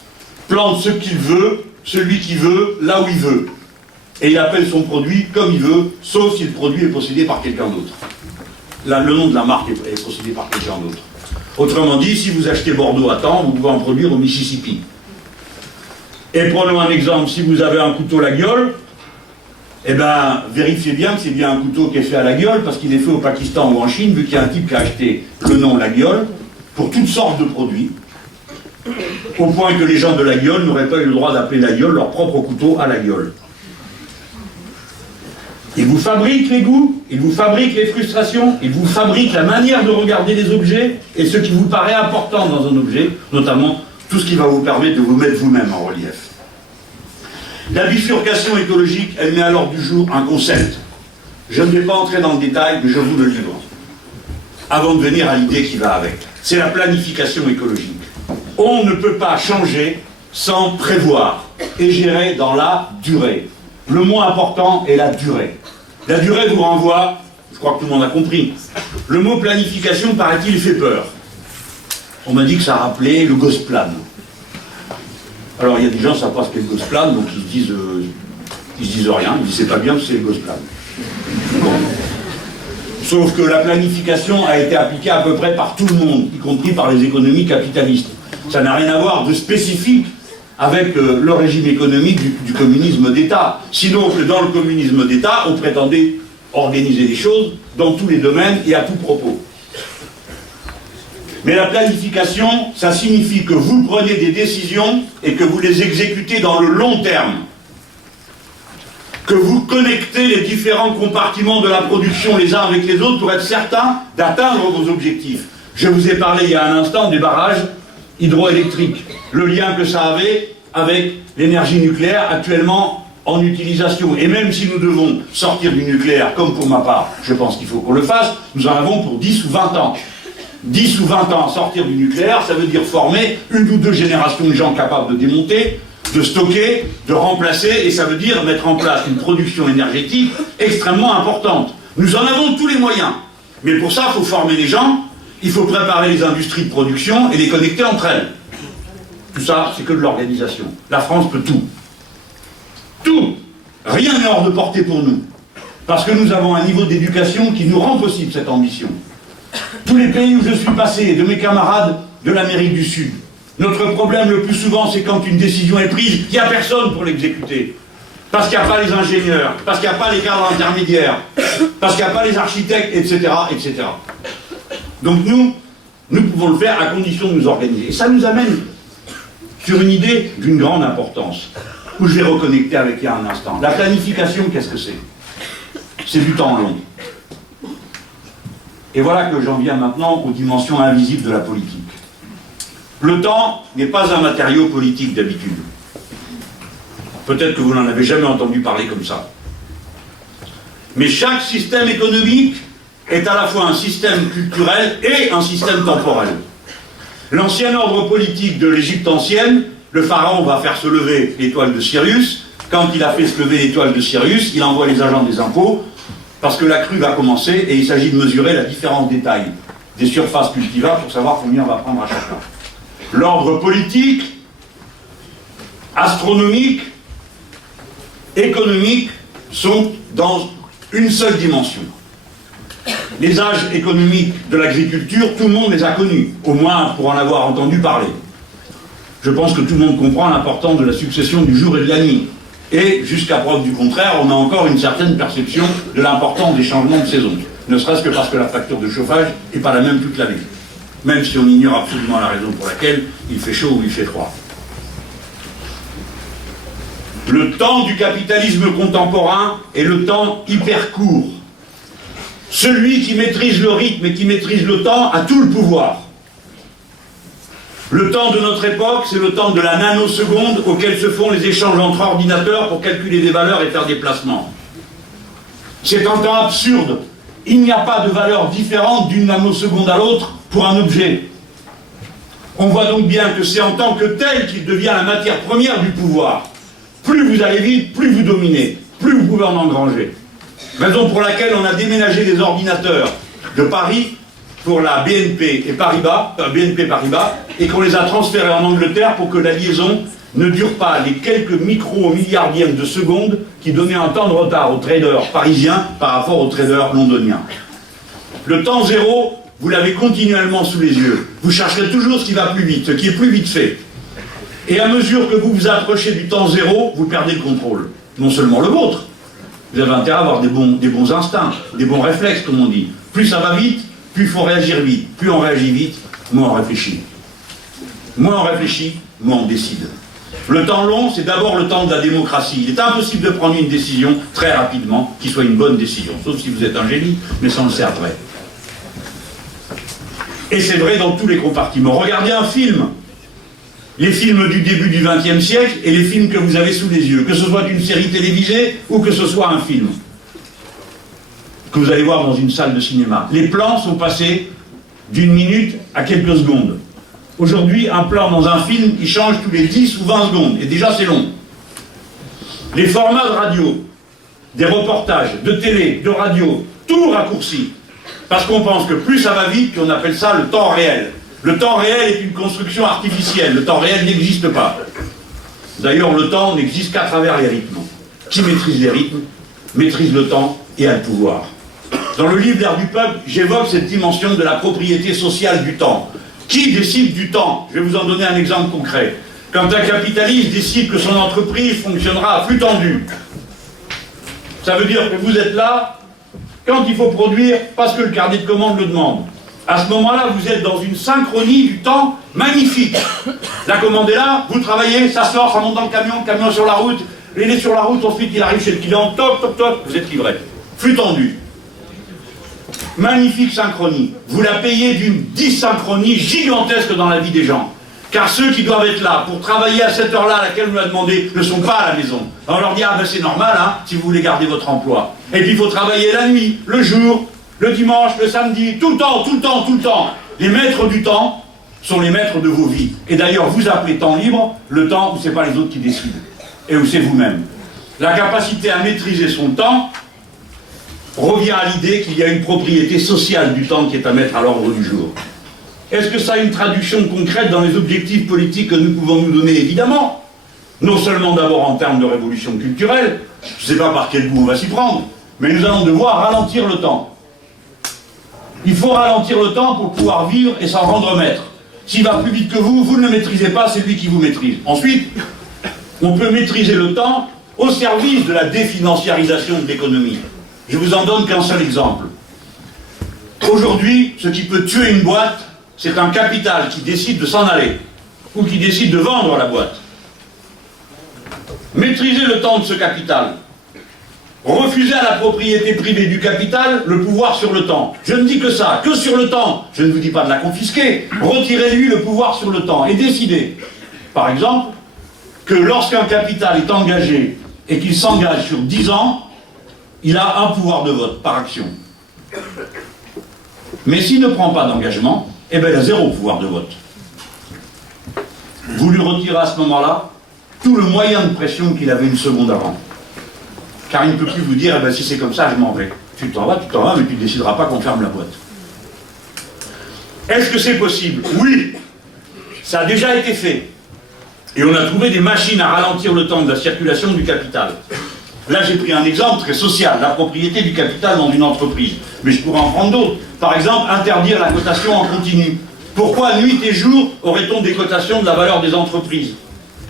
Plante ce qu'il veut, celui qui veut, là où il veut. Et il appelle son produit comme il veut, sauf si le produit est possédé par quelqu'un d'autre. Là, le nom de la marque est possédé par quelqu'un d'autre. Autrement dit, si vous achetez Bordeaux à temps, vous pouvez en produire au Mississippi. Et prenons un exemple, si vous avez un couteau Laguiole, eh bien, vérifiez bien que c'est bien un couteau qui est fait à Laguiole, parce qu'il est fait au Pakistan ou en Chine, vu qu'il y a un type qui a acheté le nom Laguiole pour toutes sortes de produits, au point que les gens de Laguiole n'auraient pas eu le droit d'appeler Laguiole leur propre couteau à Laguiole. Ils vous fabriquent les goûts, ils vous fabriquent les frustrations, ils vous fabriquent la manière de regarder les objets et ce qui vous paraît important dans un objet, notamment tout ce qui va vous permettre de vous mettre vous-même en relief. La bifurcation écologique, elle met à l'ordre du jour un concept. Je ne vais pas entrer dans le détail, mais je vous le livre, avant de venir à l'idée qui va avec. C'est la planification écologique. On ne peut pas changer sans prévoir et gérer dans la durée. Le mot important est la durée. La durée vous renvoie, je crois que tout le monde a compris, le mot planification, paraît-il, fait peur. On m'a dit que ça rappelait le Gosplan. Alors il y a des gens qui ne savent pas ce qu'est le Gosplan, donc ils se disent rien, ils disent c'est pas bien, c'est le Gosplan. Bon. Sauf que la planification a été appliquée à peu près par tout le monde, y compris par les économies capitalistes. Ça n'a rien à voir de spécifique avec le régime économique du communisme d'État. Sinon, dans le communisme d'État, on prétendait organiser les choses dans tous les domaines et à tout propos. Mais la planification, ça signifie que vous prenez des décisions et que vous les exécutez dans le long terme. Que vous connectez les différents compartiments de la production les uns avec les autres pour être certain d'atteindre vos objectifs. Je vous ai parlé il y a un instant des barrages hydroélectriques. Le lien que ça avait avec l'énergie nucléaire actuellement en utilisation. Et même si nous devons sortir du nucléaire, comme pour ma part, je pense qu'il faut qu'on le fasse, nous en avons pour 10 ou 20 ans. 10 ou 20 ans à sortir du nucléaire, ça veut dire former une ou deux générations de gens capables de démonter, de stocker, de remplacer, et ça veut dire mettre en place une production énergétique extrêmement importante. Nous en avons tous les moyens. Mais pour ça, il faut former les gens, il faut préparer les industries de production et les connecter entre elles. Tout ça, c'est que de l'organisation. La France peut tout. Tout. Rien n'est hors de portée pour nous. Parce que nous avons un niveau d'éducation qui nous rend possible cette ambition. Tous les pays où je suis passé, de mes camarades de l'Amérique du Sud, notre problème le plus souvent, c'est quand une décision est prise, il n'y a personne pour l'exécuter. Parce qu'il n'y a pas les ingénieurs, parce qu'il n'y a pas les cadres intermédiaires, parce qu'il n'y a pas les architectes, etc., etc. Donc nous pouvons le faire à condition de nous organiser. Et ça nous amène sur une idée d'une grande importance, où je vais reconnecter avec il y a un instant. La planification, qu'est-ce que c'est? C'est du temps long. Et voilà que j'en viens maintenant aux dimensions invisibles de la politique. Le temps n'est pas un matériau politique d'habitude. Peut-être que vous n'en avez jamais entendu parler comme ça. Mais chaque système économique est à la fois un système culturel et un système temporel. L'ancien ordre politique de l'Égypte ancienne, le pharaon va faire se lever l'étoile de Sirius. Quand il a fait se lever l'étoile de Sirius, il envoie les agents des impôts, parce que la crue va commencer et il s'agit de mesurer la différence des tailles des surfaces cultivables pour savoir combien on va prendre à chacun. L'ordre politique, astronomique, économique sont dans une seule dimension. Les âges économiques de l'agriculture, tout le monde les a connus, au moins pour en avoir entendu parler. Je pense que tout le monde comprend l'importance de la succession du jour et de la nuit. Et, jusqu'à preuve du contraire, on a encore une certaine perception de l'importance des changements de saison. Ne serait-ce que parce que la facture de chauffage n'est pas la même toute l'année. Même si on ignore absolument la raison pour laquelle il fait chaud ou il fait froid. Le temps du capitalisme contemporain est le temps hyper court. Celui qui maîtrise le rythme et qui maîtrise le temps a tout le pouvoir. Le temps de notre époque, c'est le temps de la nanoseconde auquel se font les échanges entre ordinateurs pour calculer des valeurs et faire des placements. C'est un temps absurde. Il n'y a pas de valeur différente d'une nanoseconde à l'autre pour un objet. On voit donc bien que c'est en tant que tel qu'il devient la matière première du pouvoir. Plus vous allez vite, plus vous dominez, plus vous pouvez en engranger. Raison pour laquelle on a déménagé les ordinateurs de Paris pour la BNP Paribas, et qu'on les a transférés en Angleterre pour que la liaison ne dure pas les quelques micro-milliardièmes de secondes qui donnaient un temps de retard aux traders parisiens par rapport aux traders londoniens. Le temps zéro, vous l'avez continuellement sous les yeux. Vous chercherez toujours ce qui va plus vite, ce qui est plus vite fait. Et à mesure que vous vous approchez du temps zéro, vous perdez le contrôle. Non seulement le vôtre, vous avez intérêt à avoir des bons instincts, des bons réflexes, comme on dit. Plus ça va vite, plus il faut réagir vite. Plus on réagit vite, moins on réfléchit. Moins on réfléchit, moins on décide. Le temps long, c'est d'abord le temps de la démocratie. Il est impossible de prendre une décision très rapidement qui soit une bonne décision, sauf si vous êtes un génie, mais ça on le sait après. Et c'est vrai dans tous les compartiments. Regardez un film. Les films du début du XXe siècle et les films que vous avez sous les yeux, que ce soit une série télévisée ou que ce soit un film que vous allez voir dans une salle de cinéma. Les plans sont passés d'une minute à quelques secondes. Aujourd'hui, un plan dans un film, il change tous les 10 ou 20 secondes, et déjà c'est long. Les formats de radio, des reportages, de télé, de radio, tout raccourci. Parce qu'on pense que plus ça va vite, qu'on appelle ça le temps réel. Le temps réel est une construction artificielle. Le temps réel n'existe pas. D'ailleurs, le temps n'existe qu'à travers les rythmes. Qui maîtrise les rythmes, maîtrise le temps et a le pouvoir. Dans le livre L'Ère du peuple, j'évoque cette dimension de la propriété sociale du temps. Qui décide du temps? Je vais vous en donner un exemple concret. Quand un capitaliste décide que son entreprise fonctionnera à flux tendu, ça veut dire que vous êtes là quand il faut produire parce que le carnet de commandes le demande. À ce moment-là, vous êtes dans une synchronie du temps magnifique. La commande est là, vous travaillez, ça sort, ça monte dans le camion sur la route, il est sur la route, ensuite il arrive chez le client, toc, toc, toc, vous êtes livré. Flux tendu. Magnifique synchronie. Vous la payez d'une dysynchronie gigantesque dans la vie des gens. Car ceux qui doivent être là pour travailler à cette heure-là à laquelle vous la demandez ne sont pas à la maison. On leur dit, ah ben c'est normal, hein, si vous voulez garder votre emploi. Et puis il faut travailler la nuit, le jour, le dimanche, le samedi, tout le temps, tout le temps, tout le temps. Les maîtres du temps sont les maîtres de vos vies. Et d'ailleurs, vous appelez temps libre le temps où ce n'est pas les autres qui décident. Et où c'est vous-même. La capacité à maîtriser son temps revient à l'idée qu'il y a une propriété sociale du temps qui est à mettre à l'ordre du jour. Est-ce que ça a une traduction concrète dans les objectifs politiques que nous pouvons nous donner? Évidemment. Non seulement d'abord en termes de révolution culturelle, je ne sais pas par quel bout on va s'y prendre, mais nous allons devoir ralentir le temps. Il faut ralentir le temps pour pouvoir vivre et s'en rendre maître. S'il va plus vite que vous, vous ne le maîtrisez pas, c'est lui qui vous maîtrise. Ensuite, on peut maîtriser le temps au service de la définanciarisation de l'économie. Je vous en donne qu'un seul exemple. Aujourd'hui, ce qui peut tuer une boîte, c'est un capital qui décide de s'en aller, ou qui décide de vendre la boîte. Maîtriser le temps de ce capital. Refuser à la propriété privée du capital le pouvoir sur le temps. Je ne dis que ça, que sur le temps. Je ne vous dis pas de la confisquer. Retirez-lui le pouvoir sur le temps et décidez, par exemple, que lorsqu'un capital est engagé et qu'il s'engage sur 10 ans, il a un pouvoir de vote par action. Mais s'il ne prend pas d'engagement, eh bien il a 0 pouvoir de vote. Vous lui retirez à ce moment-là tout le moyen de pression qu'il avait une seconde avant. Car il ne peut plus vous dire, eh ben, si c'est comme ça, je m'en vais. Tu t'en vas, mais tu ne décideras pas qu'on ferme la boîte. Est-ce que c'est possible? Oui. Ça a déjà été fait. Et on a trouvé des machines à ralentir le temps de la circulation du capital. Là, j'ai pris un exemple très social, la propriété du capital dans une entreprise. Mais je pourrais en prendre d'autres. Par exemple, interdire la cotation en continu. Pourquoi nuit et jour aurait-on des cotations de la valeur des entreprises?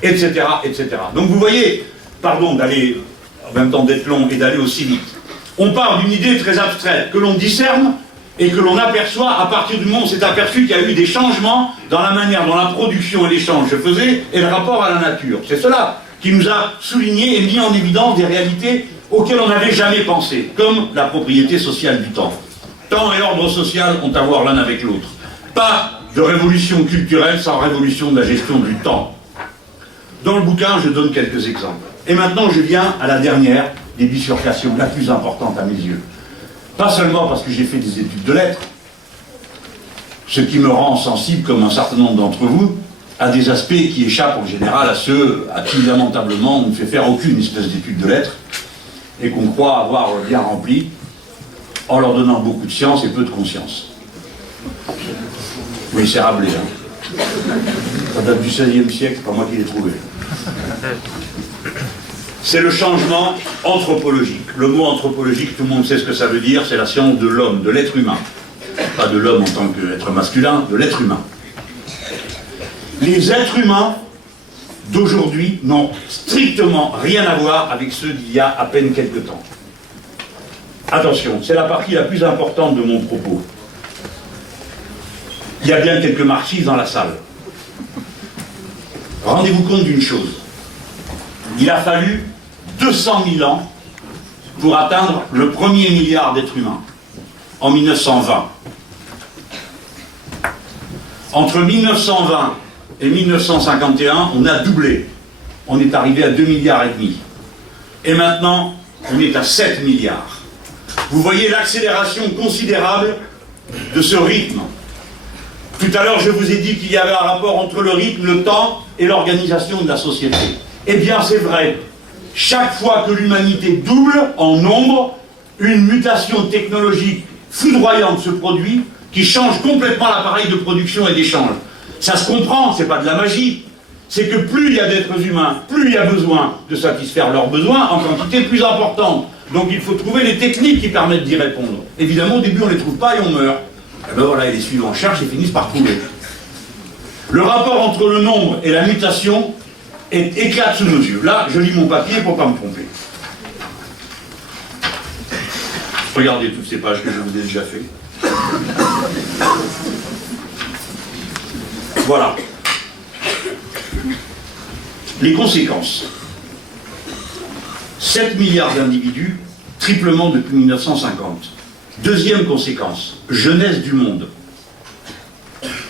Etc., etc. Donc vous voyez, pardon d'aller, en même temps d'être long et d'aller aussi vite. On part d'une idée très abstraite, que l'on discerne et que l'on aperçoit à partir du moment où on s'est aperçu qu'il y a eu des changements dans la manière dont la production et l'échange se faisaient et le rapport à la nature. C'est cela qui nous a souligné et mis en évidence des réalités auxquelles on n'avait jamais pensé, comme la propriété sociale du temps. Temps et ordre social ont à voir l'un avec l'autre. Pas de révolution culturelle sans révolution de la gestion du temps. Dans le bouquin, je donne quelques exemples. Et maintenant, je viens à la dernière des bifurcations, la plus importante à mes yeux. Pas seulement parce que j'ai fait des études de lettres, ce qui me rend sensible, comme un certain nombre d'entre vous, à des aspects qui échappent en général à ceux à qui, lamentablement, on ne fait faire aucune espèce d'étude de lettres et qu'on croit avoir bien rempli en leur donnant beaucoup de science et peu de conscience. Oui, c'est Rabelais, hein. Ça date du XVIe siècle, c'est pas moi qui l'ai trouvé. C'est le changement anthropologique. Le mot anthropologique, tout le monde sait ce que ça veut dire, c'est la science de l'homme, de l'être humain. Pas de l'homme en tant qu'être masculin, de l'être humain. Les êtres humains d'aujourd'hui n'ont strictement rien à voir avec ceux d'il y a à peine quelque temps. Attention, c'est la partie la plus importante de mon propos. Il y a bien quelques marxistes dans la salle. Rendez-vous compte d'une chose. Il a fallu 200 000 ans pour atteindre le premier milliard d'êtres humains, en 1920. Entre 1920 et 1951, on a doublé. On est arrivé à 2,5 milliards. Et maintenant, on est à 7 milliards. Vous voyez l'accélération considérable de ce rythme. Tout à l'heure, je vous ai dit qu'il y avait un rapport entre le rythme, le temps et l'organisation de la société. Eh bien, c'est vrai. Chaque fois que l'humanité double en nombre, une mutation technologique foudroyante se produit qui change complètement l'appareil de production et d'échange. Ça se comprend, c'est pas de la magie. C'est que plus il y a d'êtres humains, plus il y a besoin de satisfaire leurs besoins en quantité plus importante. Donc il faut trouver les techniques qui permettent d'y répondre. Évidemment, au début, on ne les trouve pas et on meurt. Alors voilà, les suivants cherchent et finissent par trouver. Le rapport entre le nombre et la mutation éclate sous nos yeux. Là, je lis mon papier pour ne pas me tromper. Regardez toutes ces pages que je vous ai déjà fait. Voilà. Les conséquences. 7 milliards d'individus, triplement depuis 1950. Deuxième conséquence, jeunesse du monde.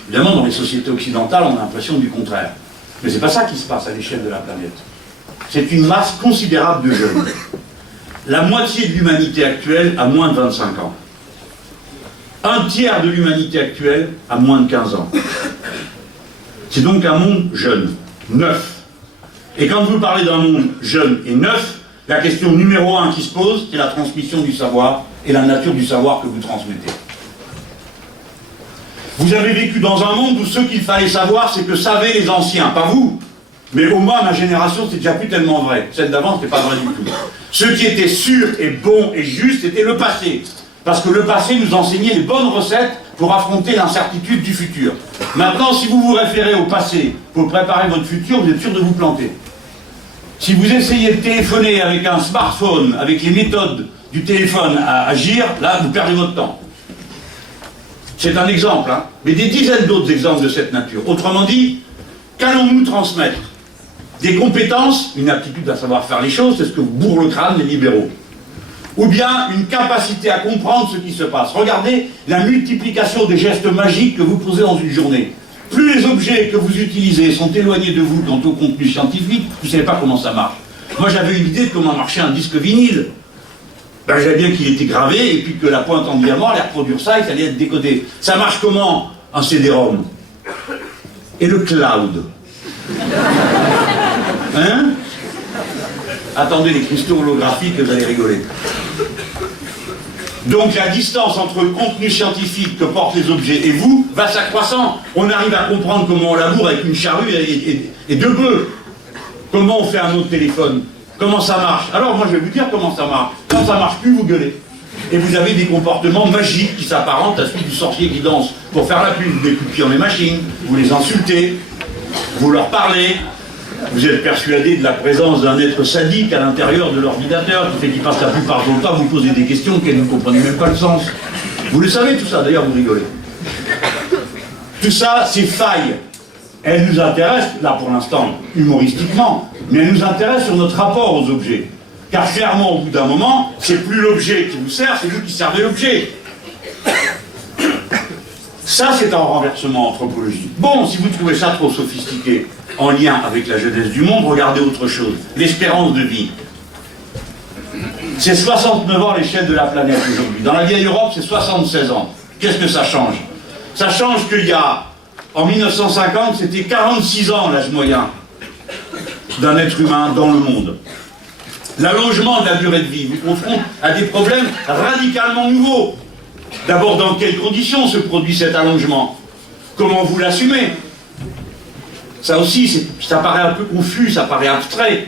Évidemment, dans les sociétés occidentales, on a l'impression du contraire. Mais c'est pas ça qui se passe à l'échelle de la planète. C'est une masse considérable de jeunes. La moitié de l'humanité actuelle a moins de 25 ans. Un tiers de l'humanité actuelle a moins de 15 ans. C'est donc un monde jeune, neuf. Et quand vous parlez d'un monde jeune et neuf, la question numéro 1 qui se pose, c'est la transmission du savoir et la nature du savoir que vous transmettez. Vous avez vécu dans un monde où ce qu'il fallait savoir, c'est que savaient les anciens, pas vous. Mais au moins, ma génération, c'est déjà plus tellement vrai. Celle d'avant, c'était pas vrai du tout. Ce qui était sûr et bon et juste, c'était le passé. Parce que le passé nous enseignait les bonnes recettes pour affronter l'incertitude du futur. Maintenant, si vous vous référez au passé pour préparer votre futur, vous êtes sûr de vous planter. Si vous essayez de téléphoner avec un smartphone, avec les méthodes du téléphone à agir, là, vous perdez votre temps. C'est un exemple, hein, mais des dizaines d'autres exemples de cette nature. Autrement dit, qu'allons-nous transmettre? Des compétences, une aptitude à savoir faire les choses, c'est ce que bourrent le crâne les libéraux. Ou bien une capacité à comprendre ce qui se passe. Regardez la multiplication des gestes magiques que vous posez dans une journée. Plus les objets que vous utilisez sont éloignés de vous quant au contenu scientifique, vous ne savez pas comment ça marche. Moi j'avais une idée de comment marchait un disque vinyle. Ben, j'avais bien qu'il était gravé et puis que la pointe en diamant allait reproduire ça et ça allait être décodé. Ça marche comment un CD-ROM? Et le cloud? Hein? Attendez les cristaux holographiques, vous allez rigoler. Donc la distance entre le contenu scientifique que portent les objets et vous va s'accroissant. On arrive à comprendre comment on laboure avec une charrue et deux bœufs. Comment on fait un autre téléphone? Comment ça marche? Alors moi je vais vous dire comment ça marche. Quand ça marche plus, vous gueulez. Et vous avez des comportements magiques qui s'apparentent à celui du sorcier qui danse. Pour faire la pub, vous les coupez dans les machines, vous les insultez, vous leur parlez. Vous êtes persuadé de la présence d'un être sadique à l'intérieur de l'ordinateur qui fait qu'il passe la plupart du temps à vous poser des questions qu'elle ne comprenez même pas le sens. Vous le savez tout ça, d'ailleurs vous rigolez. Tout ça, c'est faille. Elle nous intéresse, là pour l'instant, humoristiquement, mais elle nous intéresse sur notre rapport aux objets. Car clairement, au bout d'un moment, c'est plus l'objet qui vous sert, c'est vous qui servez l'objet. Ça, c'est un renversement anthropologique. Bon, si vous trouvez ça trop sophistiqué, en lien avec la jeunesse du monde, regardez autre chose. L'espérance de vie. C'est 69 ans à l'échelle de la planète aujourd'hui. Dans la vieille Europe, c'est 76 ans. Qu'est-ce que ça change? Ça change qu'il y a, en 1950, c'était 46 ans l'âge moyen d'un être humain dans le monde. L'allongement de la durée de vie vous confronte à des problèmes radicalement nouveaux. D'abord, dans quelles conditions se produit cet allongement? Comment vous l'assumez? Ça aussi, ça paraît un peu confus, ça paraît abstrait.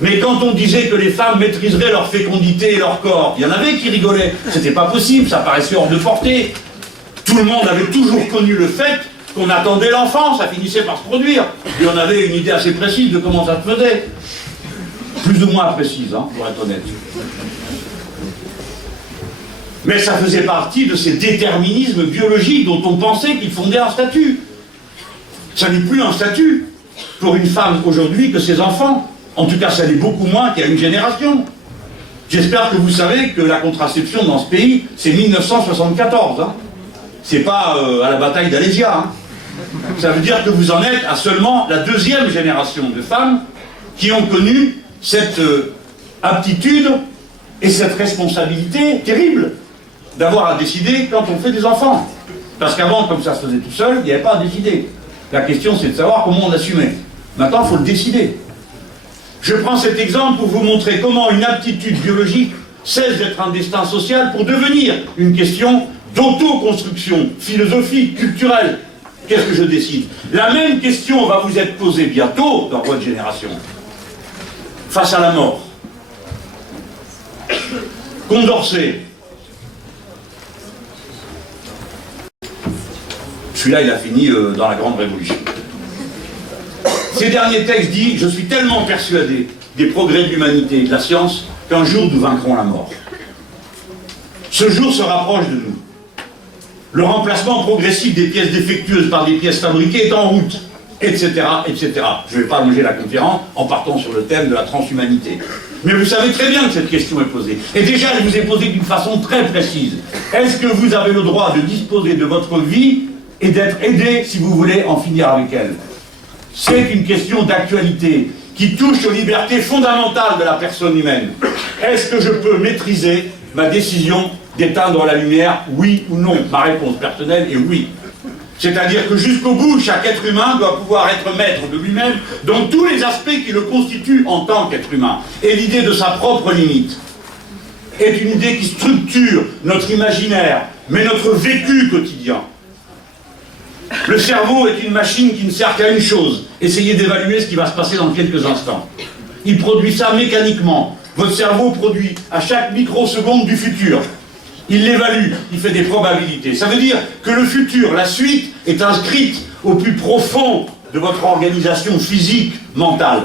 Mais quand on disait que les femmes maîtriseraient leur fécondité et leur corps, il y en avait qui rigolaient. C'était pas possible, ça paraissait hors de portée. Tout le monde avait toujours connu le fait qu'on attendait l'enfant, ça finissait par se produire. Et on avait une idée assez précise de comment ça se faisait. Plus ou moins précise, hein, pour être honnête. Mais ça faisait partie de ces déterminismes biologiques dont on pensait qu'ils fondaient un statut. Ça n'est plus un statut pour une femme aujourd'hui que ses enfants. En tout cas, ça l'est beaucoup moins qu'il y a une génération. J'espère que vous savez que la contraception dans ce pays, c'est 1974. Hein. C'est pas à la bataille d'Alésia. Hein. Ça veut dire que vous en êtes à seulement la deuxième génération de femmes qui ont connu cette aptitude et cette responsabilité terrible d'avoir à décider quand on fait des enfants. Parce qu'avant, comme ça se faisait tout seul, il n'y avait pas à décider. La question, c'est de savoir comment on assumait. Maintenant, il faut le décider. Je prends cet exemple pour vous montrer comment une aptitude biologique cesse d'être un destin social pour devenir une question d'autoconstruction philosophique, culturelle. Qu'est-ce que je décide? La même question va vous être posée bientôt dans votre génération. Face à la mort. Condorcet. Celui-là, il a fini dans la Grande Révolution. Ces derniers textes disent « Je suis tellement persuadé des progrès de l'humanité et de la science qu'un jour nous vaincrons la mort. Ce jour se rapproche de nous. Le remplacement progressif des pièces défectueuses par des pièces fabriquées est en route, etc., etc. » Je ne vais pas allonger la conférence en partant sur le thème de la transhumanité. Mais vous savez très bien que cette question est posée. Et déjà, elle vous est posée d'une façon très précise. Est-ce que vous avez le droit de disposer de votre vie et d'être aidé si vous voulez en finir avec elle? C'est une question d'actualité qui touche aux libertés fondamentales de la personne humaine. Est-ce que je peux maîtriser ma décision d'éteindre la lumière, oui ou non? Ma réponse personnelle est oui. C'est-à-dire que jusqu'au bout, chaque être humain doit pouvoir être maître de lui-même dans tous les aspects qui le constituent en tant qu'être humain. Et l'idée de sa propre limite est une idée qui structure notre imaginaire, mais notre vécu quotidien. Le cerveau est une machine qui ne sert qu'à une chose, essayez d'évaluer ce qui va se passer dans quelques instants. Il produit ça mécaniquement. Votre cerveau produit à chaque microseconde du futur. Il l'évalue, il fait des probabilités. Ça veut dire que le futur, la suite, est inscrite au plus profond de votre organisation physique, mentale.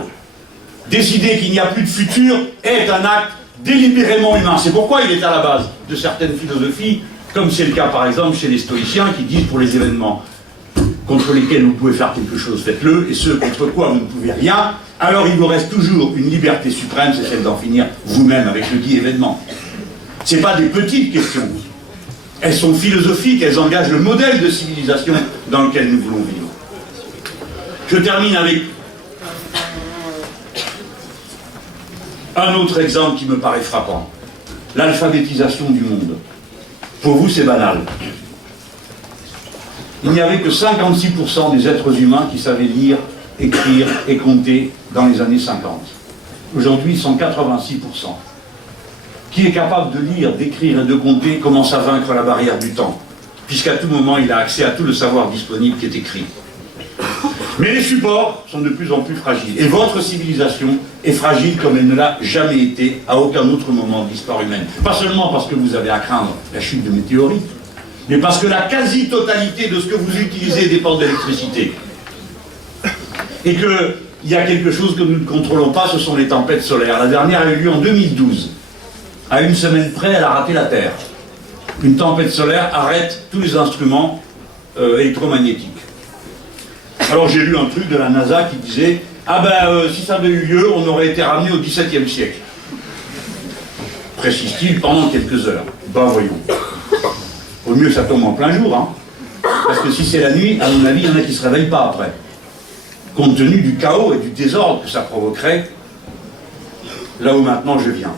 Décider qu'il n'y a plus de futur est un acte délibérément humain. C'est pourquoi il est à la base de certaines philosophies, comme c'est le cas par exemple chez les stoïciens qui disent pour les événements contre lesquels vous pouvez faire quelque chose, faites-le, et ceux contre quoi vous ne pouvez rien, alors il vous reste toujours une liberté suprême, c'est celle d'en finir vous-même avec le dit événement. Ce n'est pas des petites questions. Elles sont philosophiques, elles engagent le modèle de civilisation dans lequel nous voulons vivre. Je termine avec un autre exemple qui me paraît frappant. L'alphabétisation du monde. Pour vous, c'est banal. Il n'y avait que 56% des êtres humains qui savaient lire, écrire et compter dans les années 50. Aujourd'hui, ils sont 86%. Qui est capable de lire, d'écrire et de compter commence à vaincre la barrière du temps, puisqu'à tout moment, il a accès à tout le savoir disponible qui est écrit. Mais les supports sont de plus en plus fragiles. Et votre civilisation est fragile comme elle ne l'a jamais été à aucun autre moment de l'histoire humaine. Pas seulement parce que vous avez à craindre la chute de météorites, mais parce que la quasi-totalité de ce que vous utilisez dépend de l'électricité. Et qu'il y a quelque chose que nous ne contrôlons pas, ce sont les tempêtes solaires. La dernière a eu lieu en 2012. À une semaine près, elle a raté la Terre. Une tempête solaire arrête tous les instruments électromagnétiques. Alors j'ai lu un truc de la NASA qui disait « Ah ben, si ça avait eu lieu, on aurait été ramené au XVIIe siècle. » Précise-t-il pendant quelques heures. Ben voyons. Au mieux que ça tombe en plein jour, hein. Parce que si c'est la nuit, à mon avis, il y en a qui ne se réveillent pas après. Compte tenu du chaos et du désordre que ça provoquerait, là où maintenant je viens.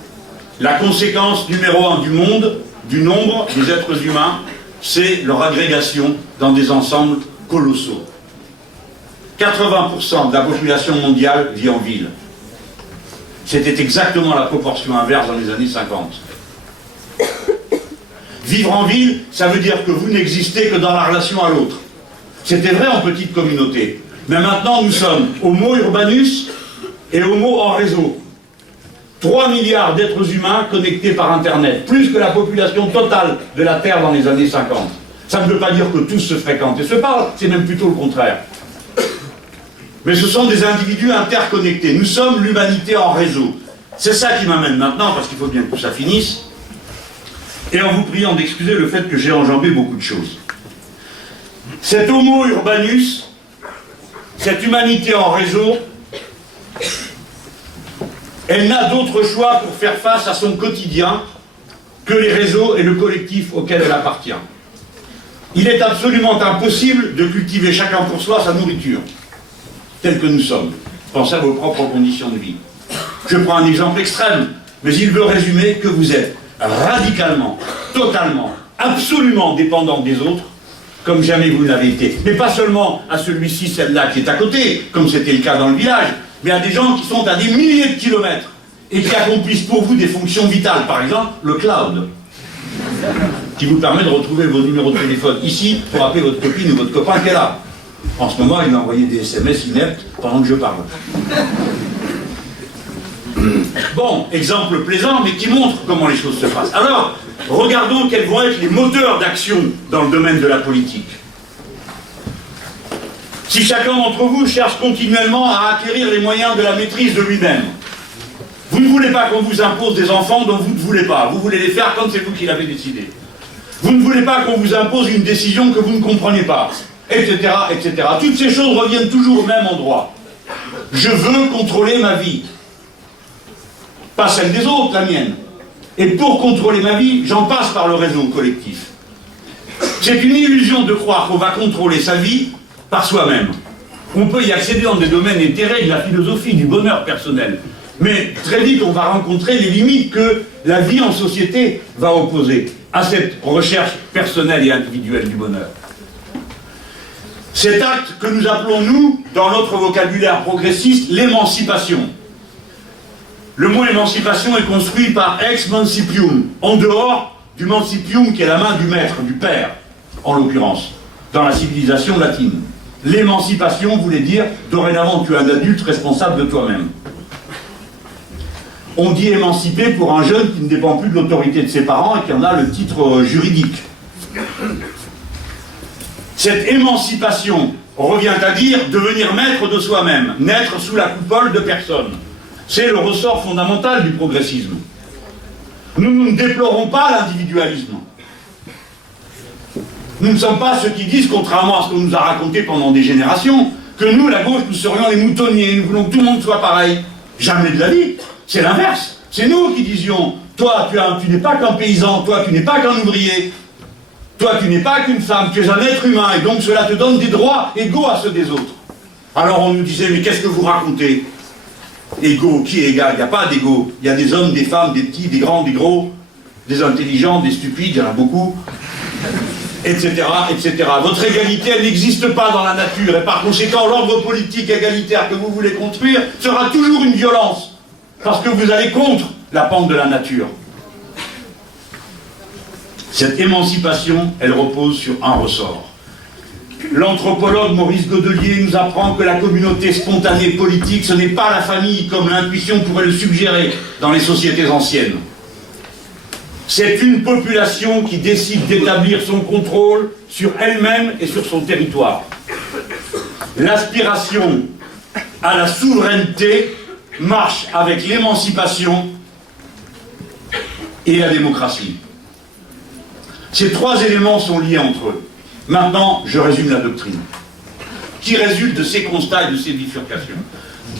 La conséquence numéro 1 du monde, du nombre des êtres humains, c'est leur agrégation dans des ensembles colossaux. 80% de la population mondiale vit en ville. C'était exactement la proportion inverse dans les années 50. Vivre en ville, ça veut dire que vous n'existez que dans la relation à l'autre. C'était vrai en petite communauté. Mais maintenant, nous sommes homo urbanus et homo en réseau. 3 milliards d'êtres humains connectés par Internet, plus que la population totale de la Terre dans les années 50. Ça ne veut pas dire que tous se fréquentent et se parlent, c'est même plutôt le contraire. Mais ce sont des individus interconnectés. Nous sommes l'humanité en réseau. C'est ça qui m'amène maintenant, parce qu'il faut bien que ça finisse, et en vous priant d'excuser le fait que j'ai enjambé beaucoup de choses. Cet homo urbanus, cette humanité en réseau, elle n'a d'autre choix pour faire face à son quotidien que les réseaux et le collectif auquel elle appartient. Il est absolument impossible de cultiver chacun pour soi sa nourriture, telle que nous sommes. Pensez à vos propres conditions de vie. Je prends un exemple extrême, mais il veut résumer que vous êtes radicalement, totalement, absolument dépendant des autres, comme jamais vous ne l'avez été. Mais pas seulement à celui-ci, celle-là qui est à côté, comme c'était le cas dans le village, mais à des gens qui sont à des milliers de kilomètres et qui accomplissent pour vous des fonctions vitales. Par exemple, le cloud, qui vous permet de retrouver vos numéros de téléphone ici pour appeler votre copine ou votre copain qui est là. En ce moment, il m'a envoyé des SMS ineptes pendant que je parle. Bon, exemple plaisant, mais qui montre comment les choses se passent. Alors, regardons quels vont être les moteurs d'action dans le domaine de la politique. Si chacun d'entre vous cherche continuellement à acquérir les moyens de la maîtrise de lui-même, vous ne voulez pas qu'on vous impose des enfants dont vous ne voulez pas, vous voulez les faire comme c'est vous qui l'avez décidé. Vous ne voulez pas qu'on vous impose une décision que vous ne comprenez pas, etc., etc. Toutes ces choses reviennent toujours au même endroit. Je veux contrôler ma vie. Pas celle des autres, la mienne. Et pour contrôler ma vie, j'en passe par le réseau collectif. C'est une illusion de croire qu'on va contrôler sa vie par soi-même. On peut y accéder dans des domaines éthérés de la philosophie, du bonheur personnel. Mais très vite, on va rencontrer les limites que la vie en société va opposer à cette recherche personnelle et individuelle du bonheur. Cet acte que nous appelons, nous, dans notre vocabulaire progressiste, l'émancipation. Le mot émancipation est construit par ex mancipium, en dehors du mancipium qui est la main du maître, du père, en l'occurrence, dans la civilisation latine. L'émancipation voulait dire, dorénavant tu es un adulte responsable de toi-même. On dit émancipé pour un jeune qui ne dépend plus de l'autorité de ses parents et qui en a le titre juridique. Cette émancipation revient à dire devenir maître de soi-même, naître sous la coupole de personne. C'est le ressort fondamental du progressisme. Nous ne déplorons pas l'individualisme. Nous ne sommes pas ceux qui disent, contrairement à ce qu'on nous a raconté pendant des générations, que nous, la gauche, nous serions les moutonniers, nous voulons que tout le monde soit pareil. Jamais de la vie. C'est l'inverse. C'est nous qui disions, toi, tu n'es pas qu'un paysan, toi, tu n'es pas qu'un ouvrier, toi, tu n'es pas qu'une femme, tu es un être humain, et donc cela te donne des droits égaux à ceux des autres. Alors on nous disait, mais qu'est-ce que vous racontez? Égaux, qui est égal? Il n'y a pas d'égaux. Il y a des hommes, des femmes, des petits, des grands, des gros, des intelligents, des stupides, il y en a beaucoup, etc., etc. Votre égalité, elle n'existe pas dans la nature, et par conséquent, l'ordre politique égalitaire que vous voulez construire sera toujours une violence, parce que vous allez contre la pente de la nature. Cette émancipation, elle repose sur un ressort. L'anthropologue Maurice Godelier nous apprend que la communauté spontanée politique, ce n'est pas la famille comme l'intuition pourrait le suggérer dans les sociétés anciennes. C'est une population qui décide d'établir son contrôle sur elle-même et sur son territoire. L'aspiration à la souveraineté marche avec l'émancipation et la démocratie. Ces trois éléments sont liés entre eux. Maintenant, je résume la doctrine. qui résultent de ces constats et de ces bifurcations.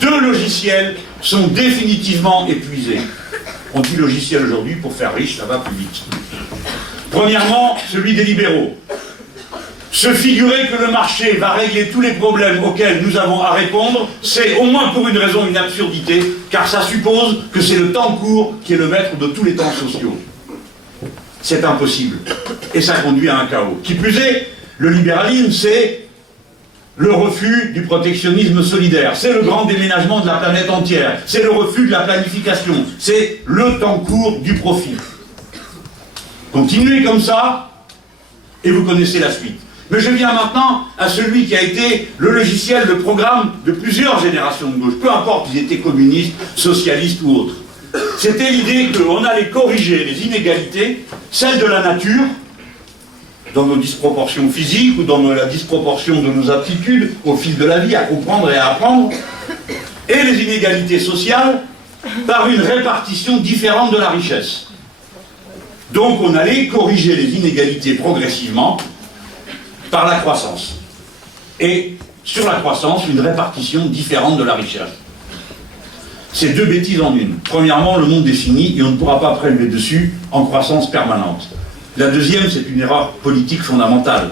2 logiciels sont définitivement épuisés. On dit logiciel aujourd'hui pour faire riche, ça va plus vite. Premièrement, celui des libéraux. Se figurer que le marché va régler tous les problèmes auxquels nous avons à répondre, c'est au moins pour une raison une absurdité, car ça suppose que c'est le temps court qui est le maître de tous les temps sociaux. C'est impossible. Et ça conduit à un chaos. Qui plus est, le libéralisme, c'est le refus du protectionnisme solidaire, c'est le grand déménagement de la planète entière, c'est le refus de la planification, c'est le temps court du profit. Continuez comme ça, et vous connaissez la suite. Mais je viens maintenant à celui qui a été le logiciel, le programme de plusieurs générations de gauche, peu importe qu'ils étaient communistes, socialistes ou autres. C'était l'idée qu'on allait corriger les inégalités, celles de la nature, dans nos disproportions physiques ou dans la disproportion de nos aptitudes au fil de la vie à comprendre et à apprendre, et les inégalités sociales par une répartition différente de la richesse. Donc on allait corriger les inégalités progressivement par la croissance. Et sur la croissance, une répartition différente de la richesse. C'est 2 bêtises en une. Premièrement, le monde est fini et on ne pourra pas prélever dessus en croissance permanente. La deuxième, c'est une erreur politique fondamentale.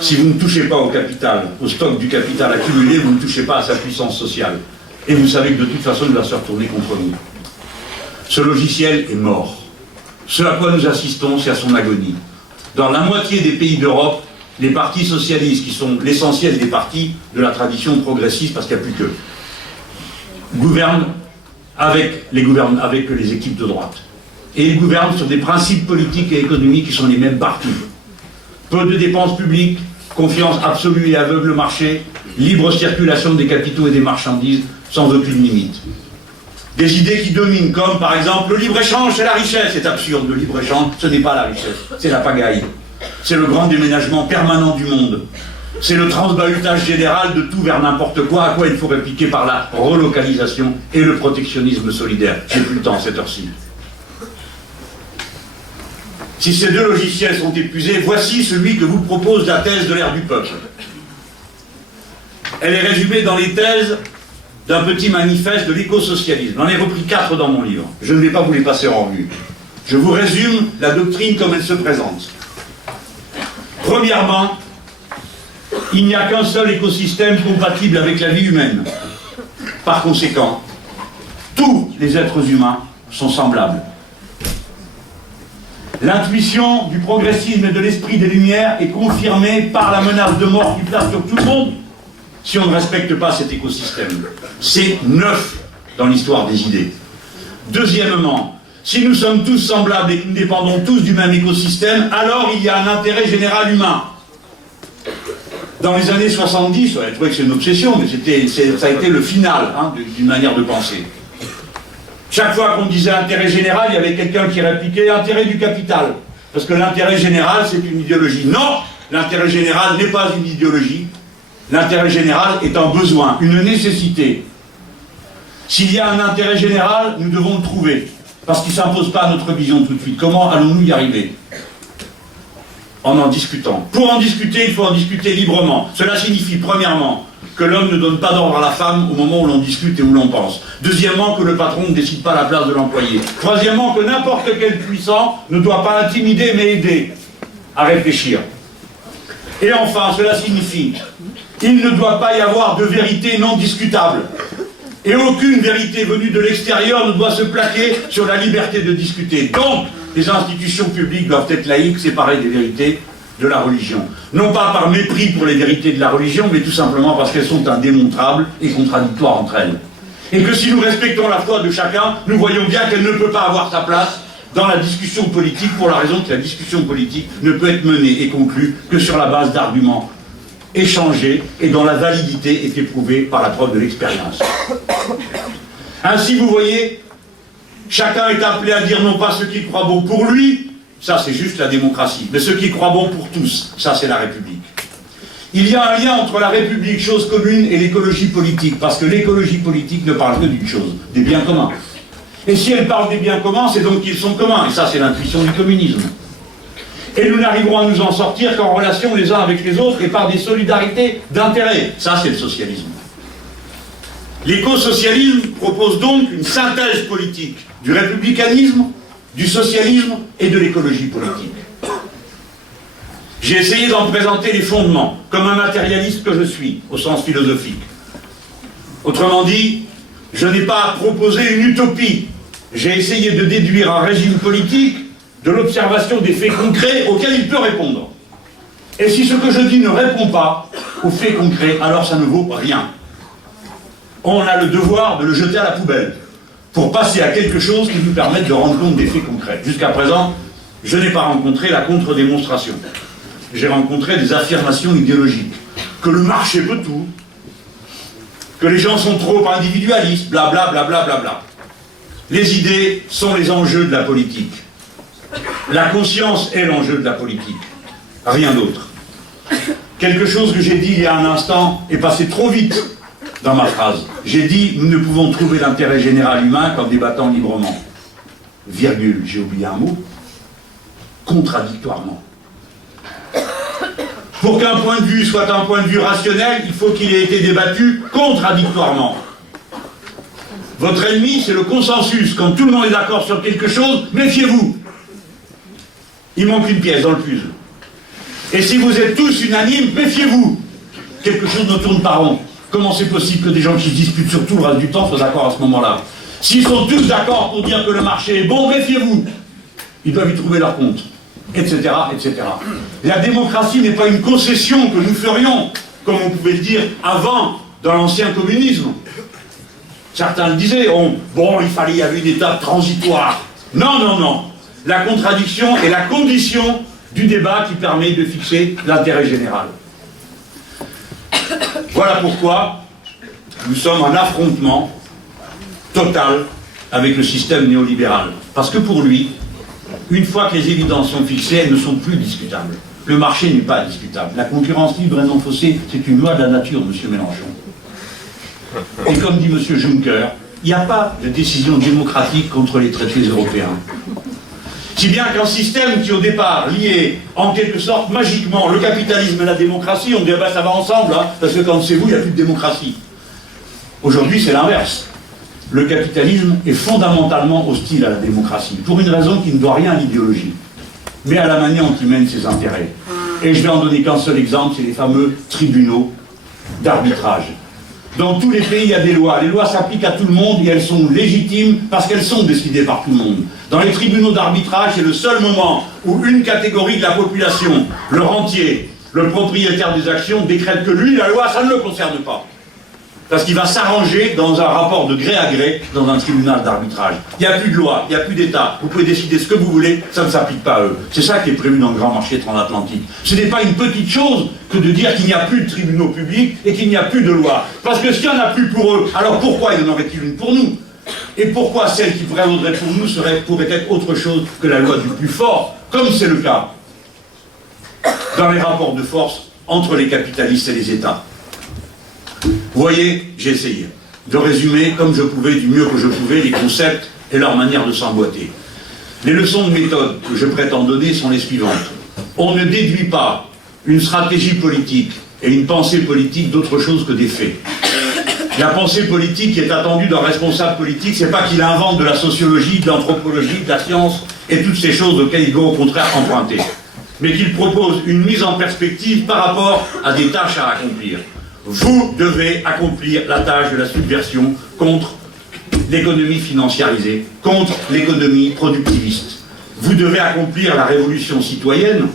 Si vous ne touchez pas au capital, au stock du capital accumulé, vous ne touchez pas à sa puissance sociale. Et vous savez que de toute façon, il va se retourner contre nous. Ce logiciel est mort. Ce à quoi nous assistons, c'est à son agonie. Dans la moitié des pays d'Europe, les partis socialistes, qui sont l'essentiel des partis de la tradition progressiste, parce qu'il n'y a plus qu'eux, gouvernent avec les équipes de droite. Et ils gouvernent sur des principes politiques et économiques qui sont les mêmes partout. Peu de dépenses publiques, confiance absolue et aveugle au marché, libre circulation des capitaux et des marchandises sans aucune limite. Des idées qui dominent, comme par exemple le libre-échange, c'est la richesse. C'est absurde, le libre-échange, ce n'est pas la richesse, c'est la pagaille. C'est le grand déménagement permanent du monde. C'est le transbahutage général de tout vers n'importe quoi, à quoi il faut répliquer par la relocalisation et le protectionnisme solidaire. J'ai plus le temps à cette heure-ci. Si ces 2 logiciels sont épuisés, voici celui que vous propose la thèse de l'ère du peuple. Elle est résumée dans les thèses d'un petit manifeste de l'écosocialisme. J'en ai repris 4 dans mon livre. Je ne vais pas vous les passer en revue. Je vous résume la doctrine comme elle se présente. Premièrement, il n'y a qu'un seul écosystème compatible avec la vie humaine. Par conséquent, tous les êtres humains sont semblables. L'intuition du progressisme et de l'esprit des Lumières est confirmée par la menace de mort qui place sur tout le monde si on ne respecte pas cet écosystème. C'est neuf dans l'histoire des idées. Deuxièmement, si nous sommes tous semblables et que nous dépendons tous du même écosystème, alors il y a un intérêt général humain. Dans les années 70, on a trouvé que c'est une obsession, mais ça a été le final d'une manière de penser. Chaque fois qu'on disait intérêt général, il y avait quelqu'un qui répliquait intérêt du capital. Parce que l'intérêt général, c'est une idéologie. Non, l'intérêt général n'est pas une idéologie. L'intérêt général est un besoin, une nécessité. S'il y a un intérêt général, nous devons le trouver. Parce qu'il ne s'impose pas à notre vision tout de suite. Comment allons-nous y arriver? En discutant. Pour en discuter, il faut en discuter librement. Cela signifie, premièrement, que l'homme ne donne pas d'ordre à la femme au moment où l'on discute et où l'on pense. Deuxièmement, que le patron ne décide pas à la place de l'employé. Troisièmement, que n'importe quel puissant ne doit pas intimider mais aider à réfléchir. Et enfin, cela signifie qu'il ne doit pas y avoir de vérité non discutable. Et aucune vérité venue de l'extérieur ne doit se plaquer sur la liberté de discuter. Donc, les institutions publiques doivent être laïques, séparées des vérités de la religion. Non pas par mépris pour les vérités de la religion, mais tout simplement parce qu'elles sont indémontrables et contradictoires entre elles. Et que si nous respectons la foi de chacun, nous voyons bien qu'elle ne peut pas avoir sa place dans la discussion politique, pour la raison que la discussion politique ne peut être menée et conclue que sur la base d'arguments échangés et dont la validité est éprouvée par la preuve de l'expérience. Ainsi, vous voyez, chacun est appelé à dire non pas ce qu'il croit bon pour lui, ça c'est juste la démocratie, mais ce qui croit bon pour tous, ça c'est la République. Il y a un lien entre la République, chose commune, et l'écologie politique, parce que l'écologie politique ne parle que d'une chose, des biens communs. Et si elle parle des biens communs, c'est donc qu'ils sont communs, et ça c'est l'intuition du communisme. Et nous n'arriverons à nous en sortir qu'en relation les uns avec les autres et par des solidarités d'intérêt. Ça, c'est le socialisme. L'éco-socialisme propose donc une synthèse politique du républicanisme, du socialisme et de l'écologie politique. J'ai essayé d'en présenter les fondements, comme un matérialiste que je suis, au sens philosophique. Autrement dit, je n'ai pas proposé une utopie. J'ai essayé de déduire un régime politique de l'observation des faits concrets auxquels il peut répondre. Et si ce que je dis ne répond pas aux faits concrets, alors ça ne vaut rien. On a le devoir de le jeter à la poubelle pour passer à quelque chose qui nous permette de rendre compte des faits concrets. Jusqu'à présent, je n'ai pas rencontré la contre-démonstration. J'ai rencontré des affirmations idéologiques. Que le marché peut tout, que les gens sont trop individualistes, blablabla, bla, bla, bla, bla. Les idées sont les enjeux de la politique. La conscience est l'enjeu de la politique. Rien d'autre. Quelque chose que j'ai dit il y a un instant est passé trop vite dans ma phrase. J'ai dit, nous ne pouvons trouver l'intérêt général humain qu'en débattant librement. Virgule, j'ai oublié un mot. Contradictoirement. Pour qu'un point de vue soit un point de vue rationnel, il faut qu'il ait été débattu contradictoirement. Votre ennemi, c'est le consensus. Quand tout le monde est d'accord sur quelque chose, méfiez-vous. Il manque une pièce dans le puzzle. Et si vous êtes tous unanimes, méfiez-vous. Quelque chose ne tourne pas rond. Comment c'est possible que des gens qui se disputent sur tout le reste du temps soient d'accord à ce moment-là? S'ils sont tous d'accord pour dire que le marché est bon, méfiez-vous. Ils doivent y trouver leur compte. Etc., etc. La démocratie n'est pas une concession que nous ferions, comme on pouvait le dire avant, dans l'ancien communisme. Certains le disaient, il y avait une étape transitoire. Non, non, non. La contradiction est la condition du débat qui permet de fixer l'intérêt général. Voilà pourquoi nous sommes en affrontement total avec le système néolibéral. Parce que pour lui, une fois que les évidences sont fixées, elles ne sont plus discutables. Le marché n'est pas discutable. La concurrence libre et non faussée, c'est une loi de la nature, M. Mélenchon. Et comme dit M. Juncker, il n'y a pas de décision démocratique contre les traités européens. Si bien qu'un système qui au départ liait en quelque sorte magiquement le capitalisme et la démocratie, on dirait ça va ensemble, hein, parce que quand c'est vous, il n'y a plus de démocratie. Aujourd'hui, c'est l'inverse. Le capitalisme est fondamentalement hostile à la démocratie, pour une raison qui ne doit rien à l'idéologie, mais à la manière dont il mène ses intérêts. Et je vais en donner qu'un seul exemple, c'est les fameux tribunaux d'arbitrage. Dans tous les pays, il y a des lois. Les lois s'appliquent à tout le monde et elles sont légitimes parce qu'elles sont décidées par tout le monde. Dans les tribunaux d'arbitrage, c'est le seul moment où une catégorie de la population, le rentier, le propriétaire des actions, décrète que lui, la loi, ça ne le concerne pas. Parce qu'il va s'arranger dans un rapport de gré à gré dans un tribunal d'arbitrage. Il n'y a plus de loi, il n'y a plus d'État. Vous pouvez décider ce que vous voulez, ça ne s'applique pas à eux. C'est ça qui est prévu dans le grand marché transatlantique. Ce n'est pas une petite chose que de dire qu'il n'y a plus de tribunaux publics et qu'il n'y a plus de loi. Parce que s'il n'y en a plus pour eux, alors pourquoi y en aurait-il une pour nous? Et pourquoi celle qui prévaudrait pour nous pourrait être autre chose que la loi du plus fort, comme c'est le cas dans les rapports de force entre les capitalistes et les États? Vous voyez, j'ai essayé de résumer comme je pouvais, du mieux que je pouvais, les concepts et leur manière de s'emboîter. Les leçons de méthode que je prétends donner sont les suivantes. On ne déduit pas une stratégie politique et une pensée politique d'autre chose que des faits. La pensée politique qui est attendue d'un responsable politique, c'est pas qu'il invente de la sociologie, de l'anthropologie, de la science et toutes ces choses auxquelles il doit au contraire emprunter, mais qu'il propose une mise en perspective par rapport à des tâches à accomplir. Vous devez accomplir la tâche de la subversion contre l'économie financiarisée, contre l'économie productiviste. Vous devez accomplir la révolution citoyenne.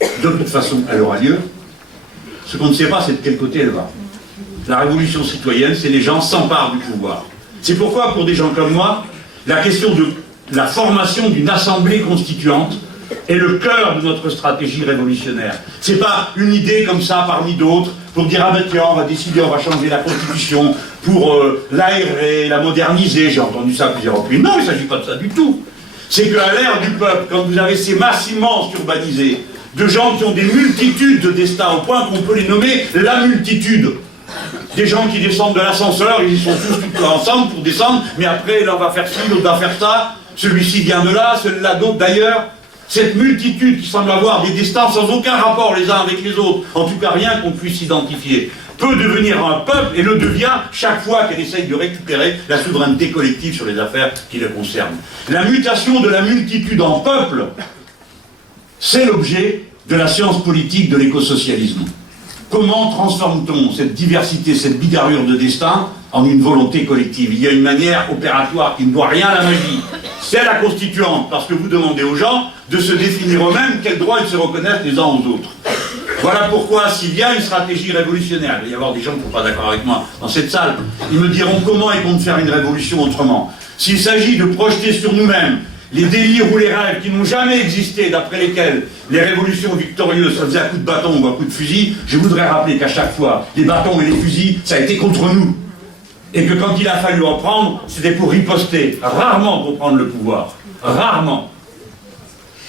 De toute façon, elle aura lieu. Ce qu'on ne sait pas, c'est de quel côté elle va. La révolution citoyenne, c'est les gens s'emparent du pouvoir. C'est pourquoi, pour des gens comme moi, la question de la formation d'une assemblée constituante est le cœur de notre stratégie révolutionnaire. C'est pas une idée comme ça parmi d'autres pour dire ah ben tiens, on va décider, on va changer la constitution pour l'aérer, la moderniser. J'ai entendu ça plusieurs reprises. Non, il ne s'agit pas de ça du tout. C'est qu'à l'ère du peuple, quand vous avez ces masses immenses urbanisées, de gens qui ont des multitudes de destins au point qu'on peut les nommer la multitude. Des gens qui descendent de l'ascenseur, ils y sont tous ensemble pour descendre, mais après l'un va faire ci, l'autre va faire ça, celui-ci vient de là, celui-là d'autre d'ailleurs. Cette multitude qui semble avoir des destins sans aucun rapport les uns avec les autres, en tout cas rien qu'on puisse identifier, peut devenir un peuple et le devient chaque fois qu'elle essaye de récupérer la souveraineté collective sur les affaires qui le concernent. La mutation de la multitude en peuple, c'est l'objet de la science politique de l'écosocialisme. Comment transforme-t-on cette diversité, cette bigarrure de destin en une volonté collective? Il y a une manière opératoire qui ne doit rien à la magie. C'est la constituante, parce que vous demandez aux gens de se définir eux-mêmes quels droits ils se reconnaissent les uns aux autres. Voilà pourquoi, s'il y a une stratégie révolutionnaire, il va y avoir des gens qui ne sont pas d'accord avec moi dans cette salle, ils me diront comment ils comptent faire une révolution autrement. S'il s'agit de projeter sur nous-mêmes les délires ou les rêves qui n'ont jamais existé, d'après lesquels les révolutions victorieuses se faisaient à coups de bâton ou à coups de fusil, je voudrais rappeler qu'à chaque fois, les bâtons et les fusils, ça a été contre nous. Et que quand il a fallu en prendre, c'était pour riposter, rarement pour prendre le pouvoir. Rarement.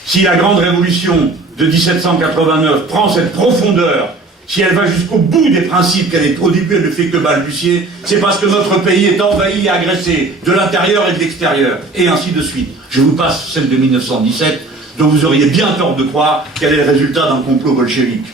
Si la grande révolution de 1789 prend cette profondeur, si elle va jusqu'au bout des principes qu'elle est au début, elle ne fait que balbutier, c'est parce que notre pays est envahi et agressé, de l'intérieur et de l'extérieur, et ainsi de suite. Je vous passe celle de 1917, dont vous auriez bien tort de croire qu'elle est le résultat d'un complot bolchevique.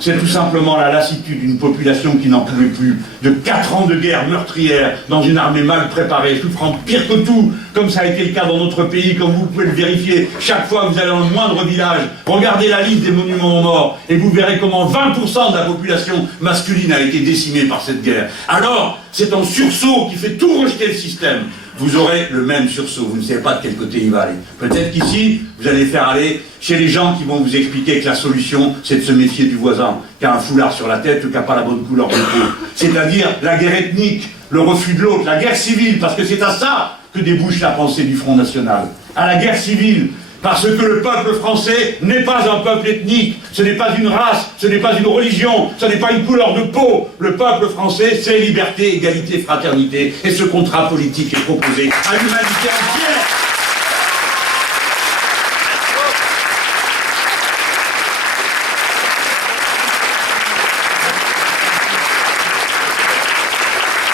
C'est tout simplement la lassitude d'une population qui n'en pouvait plus, de 4 ans de guerre meurtrière dans une armée mal préparée, souffrant pire que tout, comme ça a été le cas dans notre pays, comme vous pouvez le vérifier chaque fois que vous allez dans le moindre village. Regardez la liste des monuments aux morts et vous verrez comment 20% de la population masculine a été décimée par cette guerre. Alors, c'est un sursaut qui fait tout rejeter le système. Vous aurez le même sursaut, vous ne savez pas de quel côté il va aller. Peut-être qu'ici, vous allez faire aller chez les gens qui vont vous expliquer que la solution, c'est de se méfier du voisin, qui a un foulard sur la tête ou qui n'a pas la bonne couleur de peau. C'est-à-dire la guerre ethnique, le refus de l'autre, la guerre civile, parce que c'est à ça que débouche la pensée du Front National. À la guerre civile, parce que le peuple français n'est pas un peuple ethnique, ce n'est pas une race, ce n'est pas une religion, ce n'est pas une couleur de peau. Le peuple français, c'est liberté, égalité, fraternité. Et ce contrat politique est proposé à l'humanité entière.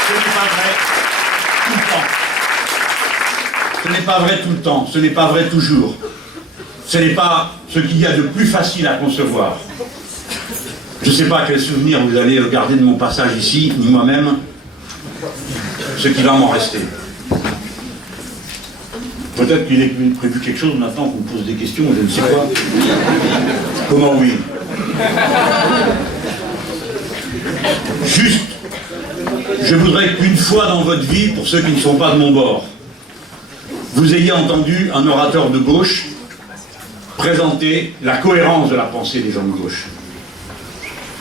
Ce n'est pas vrai tout le temps. Ce n'est pas vrai tout le temps, ce n'est pas vrai toujours. Ce n'est pas ce qu'il y a de plus facile à concevoir. Je ne sais pas quel souvenir vous allez garder de mon passage ici, ni moi-même, ce qui va m'en rester. Peut-être qu'il est prévu quelque chose maintenant qu'on me pose des questions, je ne sais pas. Comment oui? Juste, je voudrais qu'une fois dans votre vie, pour ceux qui ne sont pas de mon bord, vous ayez entendu un orateur de gauche présenter la cohérence de la pensée des gens de gauche.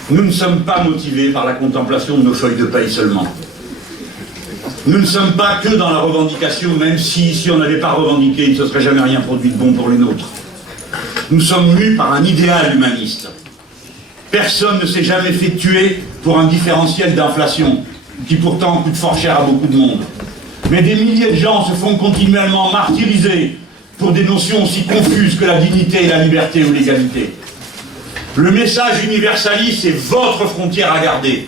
Nous ne sommes pas motivés par la contemplation de nos feuilles de paille seulement. Nous ne sommes pas que dans la revendication, même si on n'avait pas revendiqué, il ne se serait jamais rien produit de bon pour les nôtres. Nous sommes mus par un idéal humaniste. Personne ne s'est jamais fait tuer pour un différentiel d'inflation, qui pourtant coûte fort cher à beaucoup de monde. Mais des milliers de gens se font continuellement martyriser pour des notions aussi confuses que la dignité et la liberté ou l'égalité. Le message universaliste, c'est votre frontière à garder.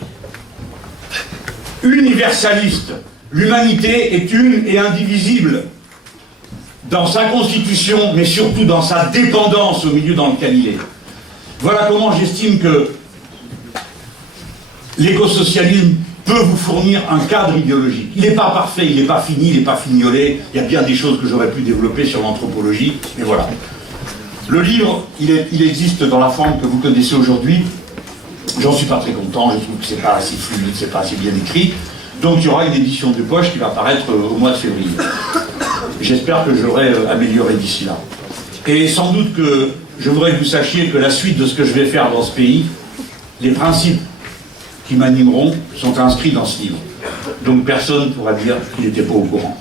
Universaliste, l'humanité est une et indivisible dans sa constitution, mais surtout dans sa dépendance au milieu dans lequel il est. Voilà comment j'estime que l'écosocialisme peut vous fournir un cadre idéologique. Il n'est pas parfait, il n'est pas fini, il n'est pas fignolé. Il y a bien des choses que j'aurais pu développer sur l'anthropologie, mais voilà. Le livre, il existe dans la forme que vous connaissez aujourd'hui. J'en suis pas très content, je trouve que c'est pas assez fluide, c'est pas assez bien écrit. Donc il y aura une édition de poche qui va paraître au mois de février. J'espère que j'aurai amélioré d'ici là. Et sans doute que je voudrais que vous sachiez que la suite de ce que je vais faire dans ce pays, les principes qui m'animeront sont inscrits dans ce livre. Donc personne ne pourra dire qu'il n'était pas au courant.